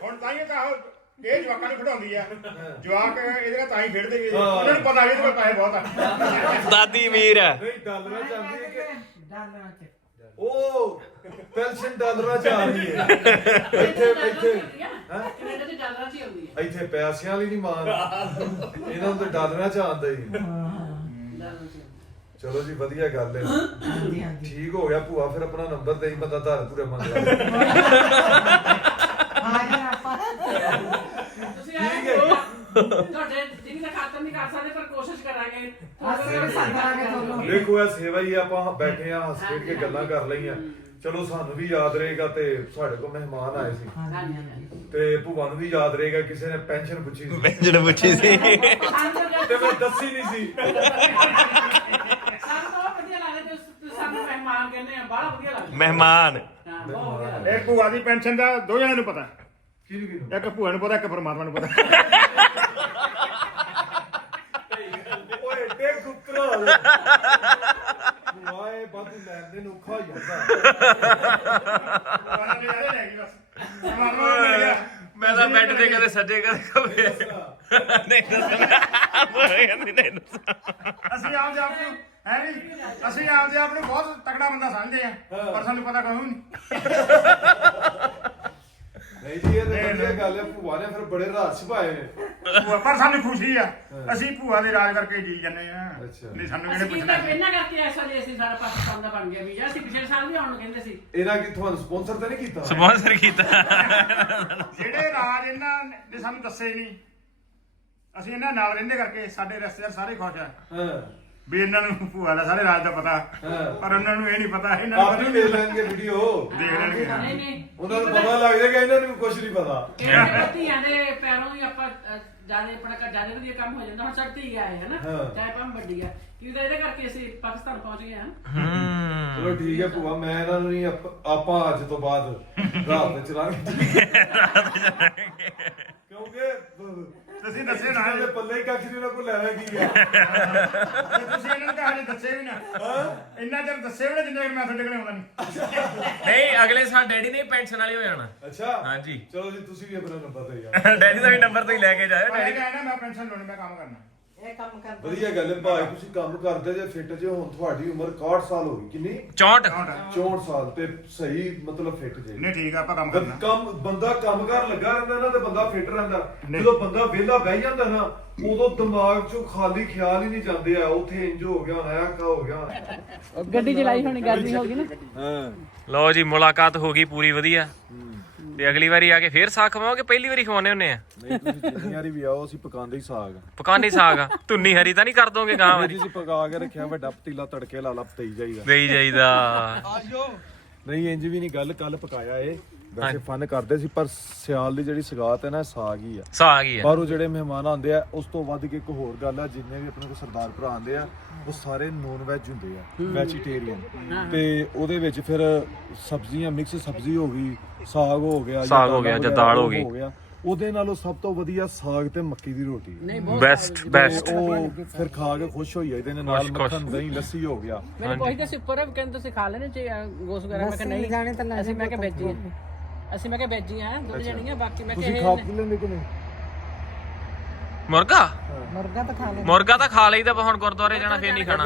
ਹੁਣ ਤਾਂ ਹੀ ਤਾਂ ਉਹ ਇਹ ਜਵਾਕਾਂ ਨੂੰ ਖੜਾਉਂਦੀ ਆ। ਜਵਾਕ ਇਹਦੇ ਨਾਲ ਤਾਂ ਹੀ ਖੇਡਦੇ ਵੀ ਉਹਨਾਂ ਨੂੰ ਪਤਾ ਵੀ ਇਹਦੇ ਕੋਲ ਪੈਸੇ ਬਹੁਤ ਆ। ਦਾਦੀ ਅਮੀਰ ਹੈ ਨਹੀਂ ਡਾਲਰਾਂ ਆਉਂਦੀ ਹੈ ਕਿ ਡਾਲਰਾਂ 'ਚ। ਉਹ ਪੈਨਸ਼ਨ ਡਾਲਰਾਂ ਚ ਆ ਰਹੀ ਹੈ। ਇੱਥੇ ਇੱਥੇ ਕੈਨੇਡਾ 'ਚ ਡਾਲਰਾਂ 'ਚ ਹੀ ਆਉਂਦੀ ਹੈ। ਇੱਥੇ ਪੈਸਿਆਂ ਵਾਲੀ ਨਹੀਂ ਮਾਨ ਇਹਨਾਂ ਨੂੰ ਤਾਂ ਡਾਲਰਾਂ ਚ ਆਉਂਦਾ ਹੀ ਚਲੋ ਜੀ ਵਧੀਆ ਗੱਲ ਹੈ। ਹਾਂਜੀ ਹਾਂਜੀ। ਠੀਕ ਹੋ ਗਿਆ ਭੂਆ ਫਿਰ ਆਪਣਾ ਨੰਬਰ ਦੇ ਹੀ ਬੰਦਾ ਧਾਰ ਪੂਰੇ ਮੰਗ ਲਾ ਆ ਗਿਆ ਆਪਾਂ। ਤੁਸੀਂ ਆਏ ਹੋ ਤੁਹਾਡੇ ਜਿੰਨੀ ਦਾ ਖਾਤਰ ਨਹੀਂ ਕਰ ਸਕਦੇ ਪਰ ਕੋਸ਼ਿਸ਼ ਕਰਾਂਗੇ। ਅਸੀਂ ਵੀ ਸੰਗਾਂਗੇ ਤੁਹਾਨੂੰ। ਦੇਖੋ ਇਹ ਸੇਵਾ ਹੀ ਆ, ਆਪਾਂ ਬੈਠੇ ਆ ਹੱਸ ਖੇਡ ਕੇ ਗੱਲਾਂ ਕਰ ਲਈਆਂ। ਚਲੋ ਸਾਨੂੰ ਵੀ ਯਾਦ ਰਹੇਗਾ ਤੇ ਸਾਡੇ ਕੋਲ ਮਹਿਮਾਨ ਆਏ ਸੀ। ਹਾਂਜੀ ਹਾਂਜੀ। ਤੇ ਭੂਆ ਨੂੰ ਵੀ ਯਾਦ ਰਹੇਗਾ ਕਿਸੇ ਨੇ ਪੈਨਸ਼ਨ ਪੁੱਛੀ ਸੀ। ਪੈਨਸ਼ਨ ਪੁੱਛੀ ਸੀ। ਤੇ ਮੈਂ ਦੱਸੀ ਨਹੀਂ ਸੀ। ਸਾਨੂੰ ਤਾਂ ਉਹ ਵਧੀਆ ਲੱਗਦਾ ਤੇ ਤੁਸੀਂ ਸਾਨੂੰ ਮਹਿਮਾਨ ਕਹਿੰਦੇ ਆ ਬੜਾ ਵਧੀਆ ਲੱਗਦਾ। ਮਹਿਮਾਨ। ਹਾਂ ਬਹੁਤ ਵਧੀਆ ਲੱਗਦਾ। ਇਹ ਭੂਆ ਦੀ ਪੈਨਸ਼ਨ ਦਾ ਦੋ ਜਣਿਆਂ ਨੂੰ ਪਤਾ। ਕਿਹਨੂੰ ਕਿਹਨੂੰ? ਇੱਕ ਭੂਆ ਨੂੰ ਪਤਾ ਇੱਕ ਪਰਮਾਤਮਾ ਨੂੰ ਪਤਾ। ਵਾਏ ਬਾਦੂ ਜਾਂਦਾ ਲੈ ਗਈ ਬਸ। ਗਿਆ। ਮੈਂ ਤਾਂ ਬੈੱਡ ਤੇ ਕਦੇ ਸੱਜੇ ਕਦੇ ਖੱਬੇ। ਨਹੀਂ ਦੱਸਣਾ। ਕਹਿੰਦੀ ਨਹੀਂ ਦੱਸਣਾ। ਅਸੀਂ ਆਪਦੇ ਆਪ ਨੂੰ ਹੈ ਨਹੀਂ? ਅਸੀਂ ਆਪਦੇ ਆਪ ਨੂੰ ਬਹੁਤ ਤਕੜਾ ਬੰਦਾ ਸਮਝਦੇ ਆ ਪਰ ਸਾਨੂੰ ਪਤਾ ਕੋਈ ਨਹੀਂ। ਨਹੀਂ ਜੀ ਇਹ ਤਾਂ ਵਧੀਆ ਗੱਲ ਹੈ ਭੂਆ ਨੇ ਫਿਰ ਬੜੇ ਰਾਜ ਛਪਾਏ ਨੇ। ਭੂਆ ਪਰ ਸਾਨੂੰ ਖੁਸ਼ੀ ਆ ਅਸੀਂ ਭੂਆ ਦੇ ਰਾਜ ਕਰਕੇ ਜੀ ਜੰਨੇ ਆ। ਅੱਛਾ। ਨਹੀਂ ਸਾਨੂੰ ਅਸੀਂ ਕੀਤਾ ਪੁੱਛਣਾ ਇਹਨਾਂ ਕਰਕੇ ਐਸਾ ਜੇ ਅਸੀਂ ਸਾਡਾ ਪਾਕਿਸਤਾਨ ਦਾ ਬਣ ਗਿਆ ਵੀਜ਼ਾ ਅਸੀਂ ਪਿਛਲੇ ਸਾਲ ਵੀ ਆਉਣ ਨੂੰ ਕਹਿੰਦੇ ਸੀ। ਇਹਨਾਂ ਕੀ ਤੁਹਾਨੂੰ ਸਪਾਂਸਰ ਤਾਂ ਨਹੀਂ ਕੀਤਾ? ਸਪਾਂਸਰ ਕੀਤਾ। ਜਿਹੜੇ ਰਾਜ ਇਹਨਾਂ ਨੇ ਸਾਨੂੰ ਦੱਸੇ ਨਹੀਂ ਅਸੀਂ ਇਹਨਾਂ ਨਾਲ ਰਹਿੰਦੇ ਕਰਕੇ ਸਾਡੇ ਰਿਸ਼ਤੇਦਾਰ ਸਾਰੇ ਖੁਸ਼ ਆ। ਹਾਂ। ਵੀ ਇਹਨਾਂ ਨੂੰ ਭੂਆ ਦਾ ਸਾਰੇ ਰਾਜ ਦਾ ਪਤਾ। ਹਾਂ। ਪਰ ਉਹਨਾਂ ਨੂੰ ਇਹ ਨਹੀਂ ਪਤਾ ਇਹਨਾਂ ਆਪ ਨੂੰ ਵੀ ਦੇਖ ਲੈਣਗੇ ਵੀਡੀਓ ਦੇਖ ਲੈਣਗੇ। ਨਹੀਂ ਨਹੀਂ। ਉਹਨਾਂ ਨੂੰ ਪਤਾ ਲੱਗ ਜਾਏਗਾ ਇਹਨਾਂ ਨੂੰ ਕੁਝ ਨਹੀਂ ਪਤਾ। ਇਹਨਾਂ ਦੇ ਧੀਆਂ ਦੇ ਪੈਰੋਂ ਹੀ ਆਪਾਂ ਜ਼ਿਆਦਾ ਆਪਣਾ ਘਰ ਜ਼ਿਆਦਾ ਵਧੀਆ ਕੰਮ ਹੋ ਜਾਂਦਾ ਹੁਣ ਸਾਡੀ ਧੀ ਆਏ ਹੈ ਨਾ ਹਾਂ। ਚਾਹੇ ਭਾਵੇਂ ਵੱਡੀ ਆ। ਕਿਉਂਕਿ ਤਾਂ ਇਹਦੇ ਕਰਕੇ ਅਸੀਂ ਪਾਕਿਸਤਾਨ ਪਹੁੰਚ ਗਏ ਹਾਂ। ਚਲੋ ਠੀਕ ਹੈ ਭੂਆ ਮੈਂ ਇਹਨਾਂ ਨੂੰ ਨਹੀਂ ਆਪ- ਆਪਾਂ ਅੱਜ ਤੋਂ ਬਾਅਦ ਰਾਤ ਤੇ ਚਲਾਂਗੇ। ਕਿਉਂਕਿ ਤੁਸੀਂ ਦੱਸੇ ਨਾ। ਇਹਨਾਂ ਦੇ ਪੱਲੇ ਹੀ ਕੱਖ ਨਹੀਂ ਉਹਨਾਂ ਕੋਲ ਲੈਣਾ ਕੀ ਆ? ਜੇ ਤੁਸੀਂ ਇਹਨਾਂ ਨੂੰ ਤਾਂ ਹਜੇ ਦੱਸੇ ਵੀ ਨਾ ਇੰਨਾ ਚਿਰ ਦੱਸੇ ਵੀ ਨਾ ਜਿੰਨਾ ਚਿਰ ਮੈਂ ਤੁਹਾਡੇ ਕੋਲ ਆਉਂਦਾ ਨਹੀਂ। ਨਹੀਂ ਅਗਲੇ ਸਾਲ ਡੈਡੀ ਨੇ ਪੈਨਸ਼ਨ ਵਾਲੇ ਹੋ ਜਾਣਾ। ਅੱਛਾ। ਹਾਂਜੀ। ਚਲੋ ਜੀ ਤੁਸੀਂ ਵੀ ਆਪਣਾ ਨੰਬਰ ਦੇ ਯਾਰ ਡੈਡੀ ਦਾ ਵੀ ਨੰਬਰ ਤੁਸੀਂ ਲੈ ਕੇ ਜਾਇਓ ਮੈਂ ਕਹਿੰਦਾ ਮੈਂ ਪੈਨਸ਼ਨ ਲੋਣੀ ਮੈਂ ਕੰਮ ਕਰਨਾ। ਇਹ ਕੰਮ ਕਰਦੇ ਵਧੀਆ ਗੱਲ ਹੈ ਭਾਈ ਤੁਸੀਂ ਕੰਮ ਕਰਦੇ ਜੇ ਫਿੱਟ ਜੇ ਹੁਣ ਤੁਹਾਡੀ ਉਮਰ 61 ਸਾਲ ਹੋ ਗਈ ਕਿੰਨੀ? 64 64 ਸਾਲ ਤੇ ਸਹੀ ਮਤਲਬ ਫਿੱਟ ਜੇ। ਨਹੀਂ ਠੀਕ ਆ ਆਪਾਂ ਕੰਮ ਬੰ- ਕਰਨਾ। ਕੰਮ ਬੰਦਾ ਕੰਮਕਾਰ ਲੱਗਾ ਰਹਿੰਦਾ ਨਾ ਤੇ ਬੰਦਾ ਫਿੱਟ ਰਹਿੰਦਾ। ਜਦੋਂ ਬੰਦਾ ਵਿਹਲਾ ਬਹਿ ਜਾਂਦਾ ਨਾ ਉਦੋਂ ਦਿਮਾਗ 'ਚੋਂ ਖਾਲੀ ਖਿਆਲ ਹੀ ਨਹੀਂ ਜਾਂਦੇ ਆ ਉੱਥੇ ਇੰਜ ਹੋ ਗਿਆ ਹੋਣਾ ਆ ਕਾ ਹੋ ਗਿਆ। ਹੋਣਾ ਗੱਡੀ ਚਲਾਈ ਹੋਣੀ ਗਰਮੀ ਹੋ ਗਈ ਨਾ। ਹਾਂ ਲਓ ਜੀ ਮੁਲਾਕਾਤ ਹੋ ਗਈ ਪੂਰੀ ਵਧੀਆ। ਤੇ ਅਗਲੀ ਵਾਰੀ ਆ ਕੇ ਫੇਰ ਸਾਗ ਖਵਾਓਗੇ ਪਹਿਲੀ ਵਾਰੀ ਖਵਾਉਣੇ ਹੁੰਨੇ ਆ? ਨਹੀਂ ਤੁਸੀਂ ਜਿੰਨੀ ਵਾਰੀ ਵੀ ਆਓ ਅਸੀਂ ਪਕਾਉਂਦੇ ਹੀ ਸਾਗ। ਪਕਾਨੀ ਸਾਗ ਆ। ਧੁੰਨੀ ਹਰੀ ਤਾਂ ਨਹੀਂ ਕਰ ਦੋਗੇ ਗਾਂ ਵਾਰੀ? ਜੀ ਪਕਾ ਕੇ ਰੱਖਿਆ ਵੱਡਾ ਪਤੀਲਾ ਤੜਕੇ ਲਾ ਲਾ ਪਤਈ ਜਾਈਦਾ। ਦੇਈ ਜਾਈਦਾ। ਨਹੀਂ ਇੰਜ ਵੀ ਨਹੀਂ ਗੱਲ ਕੱਲ ਪਕਾਇਆ ਏ। ਵੈਸੇ ਫਨ ਕਰਦੇ ਸੀ ਪਰ ਸਿਆਲ ਦੀ ਜਿਹੜੀ ਸਗਾਤ ਹੈ ਨਾ ਸਾਗ ਹੀ ਆ। ਸਾਗ ਹੀ ਹੈ ਬਾਹਰੋਂ ਜਿਹੜੇ ਮਹਿਮਾਨ ਆਉਂਦੇ ਆ ਉਸ ਤੋਂ ਵੱਧ ਕੇ ਇੱਕ ਹੋਰ ਗੱਲ ਆ ਜਿੰਨੇ ਵੀ ਆਪਣੇ ਕੋਲ ਸਰਦਾਰ ਭਰਾ ਆਉਂਦੇ ਆ ਉਹ ਸਾਰੇ ਨੌਨ ਵੈਜ ਹੁੰਦੇ ਆ ਵੈਜੀਟੇਰੀਅਨ ਤੇ ਉਹਦੇ ਵਿੱਚ ਫਿਰ ਸਬਜ਼ੀਆਂ ਮਿਕਸ ਸਬਜ਼ੀ ਹੋ ਗਈ ਸਾਗ ਹੋ ਗਿਆ ਜਾਂ ਸਾਗ ਹੋ ਗਿਆ, ਜਾਂ ਦਾਲ ਹੋ ਗਈ। ਉਹਦੇ ਨਾਲੋਂ ਸਭ ਤੋਂ ਵਧੀਆ ਸਾਗ ਤੇ ਮੱਕੀ ਦੀ ਰੋਟੀ ਬੈਸਟ ਬੈਸਟ ਤੇ ਉਹ ਫਿਰ ਖਾ ਕੇ ਖੁਸ਼ ਹੋਈ ਜਾਂਦੇ ਨੇ ਨਾਲ। ਮੱਖਣ ਦਹੀਂ ਲੱਸੀ ਹੋ ਗਿਆ। ਮੈਨੂੰ ਪੁੱਛਦੇ ਸੀ ਉੱਪਰ ਵੀ ਕਹਿੰਦੇ ਤੁਸੀਂ ਖਾ ਲੈਣੇ ਚ ਗੋਸ ਵਗੈਰਾ? ਮੈਂ ਕਿਹਾ ਨਹੀਂ ਅਸੀਂ ਮੈਂ ਕਿਹਾ ਵੇਚੀ ਆ ਅਸੀਂ ਮੈਂ ਕਿਹਾ ਵੇਚੀ ਆ ਦੁੱਧ ਜਣੀਆਂ ਬਾਕੀ ਮੈਂ ਤੁਸੀਂ ਕਿਹਾ ਖਾ ਇਹ ਪੀ ਲੈਂਦੇ ਕਿ ਨਹੀਂ? ਮੁਰਗਾ? ਮੁਰਗਾ ਤਾਂ ਖਾ ਲੈ ਮੁਰਗਾ ਤਾਂ ਖਾ ਲਈਦਾ ਪਰ ਹੁਣ ਗੁਰਦੁਆਰੇ ਜਾਣਾ ਫੇਰ ਨਹੀਂ ਖਾਣਾ।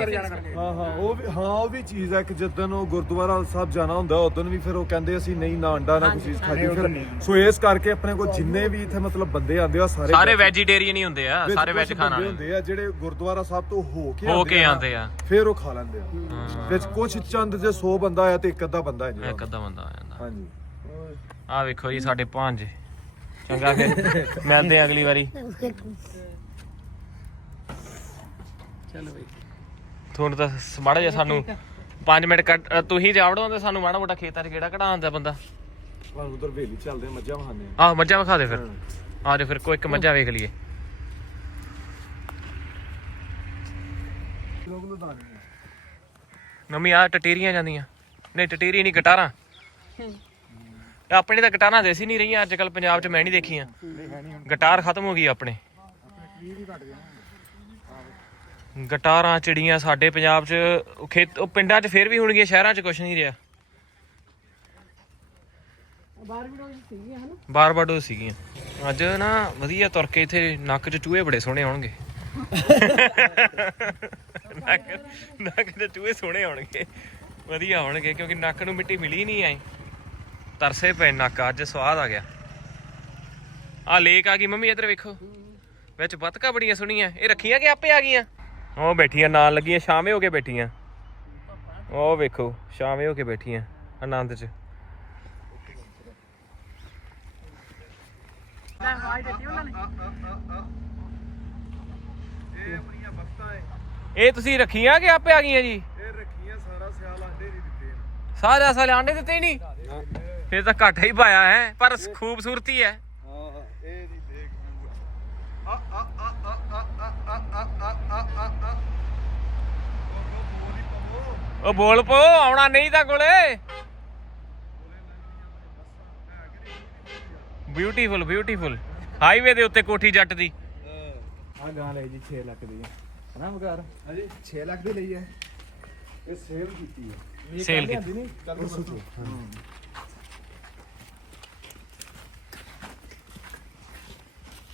ਹਾਂ ਹਾਂ ਉਹ ਵੀ ਹਾਂ ਉਹ ਵੀ ਚੀਜ਼ ਹੈ ਕਿ ਜਦੋਂ ਉਹ ਗੁਰਦੁਆਰਾ ਸਾਹਿਬ ਜਾਣਾ ਹੁੰਦਾ ਉਦੋਂ ਵੀ ਫਿਰ ਉਹ ਕਹਿੰਦੇ ਅਸੀਂ ਨਹੀਂ ਨਾ ਅੰਡਾ ਨਾ ਕੋਈ ਚੀਜ਼ ਖਾਣੀ ਫਿਰ ਸੋ ਇਸ ਕਰਕੇ ਆਪਣੇ ਕੋਲ ਜਿੰਨੇ ਵੀ ਇੱਥੇ ਮਤਲਬ ਬੰਦੇ ਆਉਂਦੇ ਆ ਸਾਰੇ ਸਾਰੇ ਵੈਜੀਟੇਰੀਅਨ ਹੀ ਹੁੰਦੇ ਆ ਵਿੱਚ ਸਾਰੇ ਕੁਛ ਵੈਜ ਖਾਣ ਬੰਦੇ ਵਾਲੇ। ਹੁੰਦੇ ਆ ਜਿਹੜੇ ਗੁਰਦੁਆਰਾ ਸਾਹਿਬ ਤੋਂ ਹੋ ਕੇ ਹੋ ਕੇ ਆਉਂਦੇ ਆ ਫਿਰ ਉਹ ਖਾ ਲੈਂਦੇ ਆ। ਵਿੱਚ ਕੁਝ ਚੰਦ ਜੇ 100 ਬੰਦਾ ਆ ਤੇ ਇੱਕ ਅੱਧਾ ਬੰਦਾ ਹੈ ਜਿਹੜਾ ਇੱਕ ਅੱਧਾ ਬੰਦਾ ਆ ਜਾਂਦਾ। ਹਾਂਜੀ। ਆ ਵੇਖੋ ਜੀ ਸਾਡੇ ਭਾਂਜੇ। ਚੰਗਾ ਫਿਰ ਮਿਲਦੇ ਆ ਅਗਲੀ ਵਾਰੀ। ਚਲੋ ਬਈ। ਤੁਹਾਨੂੰ ਤਾਂ ਮਾੜਾ ਜਿਹਾ ਸਾਨੂੰ 5 ਮਿੰਟ ਕੱਟ ਤੁਸੀਂ ਜਾਵੜੋ ਤੇ ਸਾਨੂੰ ਮਾੜਾ ਮੋਟਾ ਖੇਤਾਂ 'ਚ ਕਿਹੜਾ ਕਢਾ ਆਉਂਦਾ ਬੰਦਾ। ਤੁਹਾਨੂੰ ਉਧਰ ਵੇਲੀ ਚੱਲਦੇ ਆ, ਮੱਝਾਂ ਵਹਾਨੇ ਆਹ ਮੱਝਾਂ ਵਿਖਾ ਦੇ ਫਿਰ। ਆ ਜਾ ਫਿਰ ਕੋਈ ਇੱਕ ਮੱਝਾਂ ਵੇਖ ਲਈਏ। ਲੋਕ ਲੁਧਾਣੇ ਮੰਮੀ ਆ ਟਟੀਰੀਆਂ ਜਾਂਦੀਆਂ। ਨਹੀਂ ਟਟੀਰੀ ਨਹੀਂ ਗਟਾਰਾਂ ਆਪਣੇ ਤਾਂ ਗਟਾਰਾਂ ਦੇਸੀ ਨਹੀਂ ਰਹੀਆਂ, ਅੱਜ ਕੱਲ ਪੰਜਾਬ 'ਚ ਮੈਂ ਨਹੀਂ ਦੇਖੀਆਂ। ਗਟਾਰ ਖਤਮ ਹੋ ਗਈ ਆਪਣੇ। ਗਟਾਰਾਂ, ਚਿੜੀਆਂ ਸਾਡੇ ਪੰਜਾਬ 'ਚ, ਉਹ ਖੇਤ, ਉਹ ਪਿੰਡਾਂ 'ਚ ਫੇਰ ਵੀ ਹੋਣਗੀਆਂ, ਸ਼ਹਿਰਾਂ 'ਚ ਕੁਝ ਨਹੀਂ ਰਿਹਾ। ਬਾਹਰ ਵੀ ਰੋਜ਼ ਬਾਰਬਾਡੋ ਸੀਗੀਆਂ ਅੱਜ ਨਾ ਵਧੀਆ ਤੁਰ ਕੇ ਇੱਥੇ ਨੱਕ 'ਚ ਚੂਹੇ ਬੜੇ ਸੋਹਣੇ ਆਉਣਗੇ। ਨੱਕ ਨੱਕ 'ਚ ਚੂਹੇ ਸੋਹਣੇ ਆਉਣਗੇ। ਵਧੀਆ ਆਉਣਗੇ, ਕਿਉਂਕਿ ਨੱਕ ਨੂੰ ਮਿੱਟੀ ਮਿਲੀ ਨਹੀਂ ਐ ਤਰਸੇ ਪਏ ਨੱਕ ਅੱਜ ਸਵਾਦ ਆ ਗਿਆ। ਆ ਲੇਕ ਆ ਗਈ ਮੰਮੀ ਇੱਧਰ ਵੇਖੋ। ਵਿੱਚ ਬਤਕਾਂ ਬੜੀਆਂ ਸੋਹਣੀਆਂ ਇਹ ਰੱਖੀਆਂ ਕਿ ਆਪੇ ਆ ਗਈਆਂ? ਉਹ ਬੈਠੀਆਂ ਨਾਲ ਲੱਗੀਆਂ ਸ਼ਾਮੇ ਹੋ ਕੇ ਬੈਠੀਆਂ। ਉਹ ਵੇਖੋ ਸ਼ਾਮੇ ਹੋ ਕੇ ਬੈਠੀਆਂ ਆਨੰਦ 'ਚ। ਇਹ ਤੁਸੀਂ ਰੱਖੀਆਂ ਕਿ ਆਪੇ ਆ ਗਈਆਂ ਜੀ? ਇਹ ਰੱਖੀਆਂ ਸਾਰਾ ਸਿਆਲ ਆਂਡੇ ਨਹੀਂ ਦਿੱਤੇ। ਸਾਰਾ ਸਾਲ ਆਂਡੇ ਦਿੱਤੇ ਨਹੀਂ? ਇਹ ਤਾਂ ਘਾਟਾ ਹੀ ਪਾਇਆ ਹੈ ਪਰ ਖੂਬਸੂਰਤੀ ਹੈ ਉਹ ਬੋਲ ਪੋ ਆਉਣਾ ਨਹੀਂ ਤਾਂ ਕੋਲੇ ਬਿਊਟੀਫੁਲ ਬਿਊਟੀਫੁਲ ਹਾਈਵੇ ਦੇ ਉੱਤੇ ਕੋਠੀ ਜੱਟ ਦੀ ਆ ਗਾਂ ਲਈ ਜੀ 6 ਲੱਖ ਦੀ ਹੈ ਨਾ ਮਗਾਰ ਹਾਂਜੀ 6 ਲੱਖ ਦੀ ਲਈ ਹੈ ਇਹ ਸੇਲ ਕੀਤੀ ਹੈ ਸੇਲ ਕੀਤੀ ਨਹੀਂ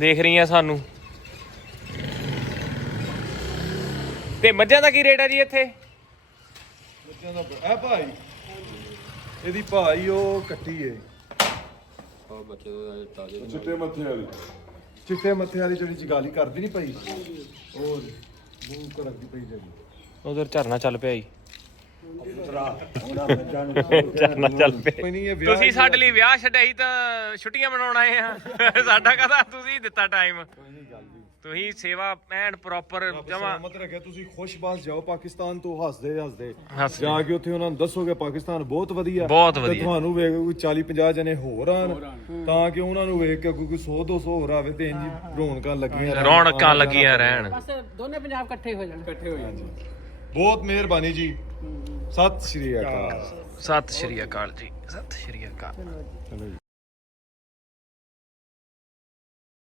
ਦੇਖ ਰਹੀਆਂ ਸਾਨੂੰ। ਤੇ ਮੱਝਾਂ ਦਾ ਕੀ ਰੇਟ ਹੈ ਜੀ ਇੱਥੇ? ਬੱਚਿਆਂ ਦਾ ਇਹ ਭਾਈ। ਇਹਦੀ ਭਾਈ ਉਹ ਕੱਟੀ ਏ। ਚਿੱਟੇ ਮੱਥੇ ਵਾਲੀ। ਚਿੱਟੇ ਮੱਥੇ ਵਾਲੀ ਜਿਹੜੀ ਜਗਾਲੀ ਕਰਦੀ ਨਹੀਂ ਪਈ ਉਹ ਮੂੰਹ ਕਰਦੀ ਪਈ ਜਿਹੜੀ ਉਧਰ ਝਰਨਾ ਚੱਲ ਪਿਆ ਜੀ। ਚੱਲ ਕੋਈ ਤੁਸੀਂ ਸਾਡੇ ਲਈ ਵਿਆਹ ਛੱਡਿਆ ਤਾਂ ਛੁੱਟੀਆਂ ਮਨਾਉਣ ਆਏ ਆ। ਸਾਡਾ ਕਹਦਾ ਤੁਸੀਂ ਦਿੱਤਾ ਟਾਈਮ ਕੋਈ ਤੁਸੀਂ ਸੇਵਾ ਐਨ ਪ੍ਰੋਪਰ ਜਮਾ ਸਲਾਮਤ ਰੱਖਿਆ ਤੁਸੀਂ ਖੁਸ਼-ਬਾਸ ਜਾਓ ਪਾਕਿਸਤਾਨ ਤੋਂ ਹੱਸਦੇ ਹੱਸਦੇ। ਹੱਸਦੇ। ਜਾ ਕੇ ਉੱਥੇ ਉਹਨਾਂ ਨੂੰ ਦੱਸੋਗੇ ਪਾਕਿਸਤਾਨ ਬਹੁਤ ਵਧੀਆ। ਬਹੁਤ ਤੇ ਵਧੀਆ। ਤੁਹਾਨੂੰ ਵੇਖ ਕੇ ਕੋਈ 40 50 ਜਣੇ ਹੋਰ ਆਣ ਤਾਂ ਕਿ ਉਹਨਾਂ ਨੂੰ ਵੇਖ ਕੇ ਕੋਈ 100 200 ਹੋਰ ਆਵੇ ਤੇ ਇੰਜੀ ਰੌਣਕਾਂ ਲੱਗੀਆਂ ਰਹਿਣ। ਰੌਣਕਾਂ ਲੱਗੀਆਂ ਰਹਿਣ। ਬਸ ਦੋਨੇ ਪੰਜਾਬ ਇਕੱਠੇ ਹੋ ਜਾਣ। ਇਕੱਠੇ ਹੋ ਜਾਣ ਬਹੁਤ ਮਿਹਰਬਾਨੀ ਜੀ। ਸਤਿ ਸ਼੍ਰੀ ਅਕਾਲ। ਸਤਿ ਸ਼੍ਰੀ ਅਕਾਲ ਜੀ। ਸਤਿ ਸ਼੍ਰੀ ਅਕਾਲ। ਚਲੋ ਜੀ।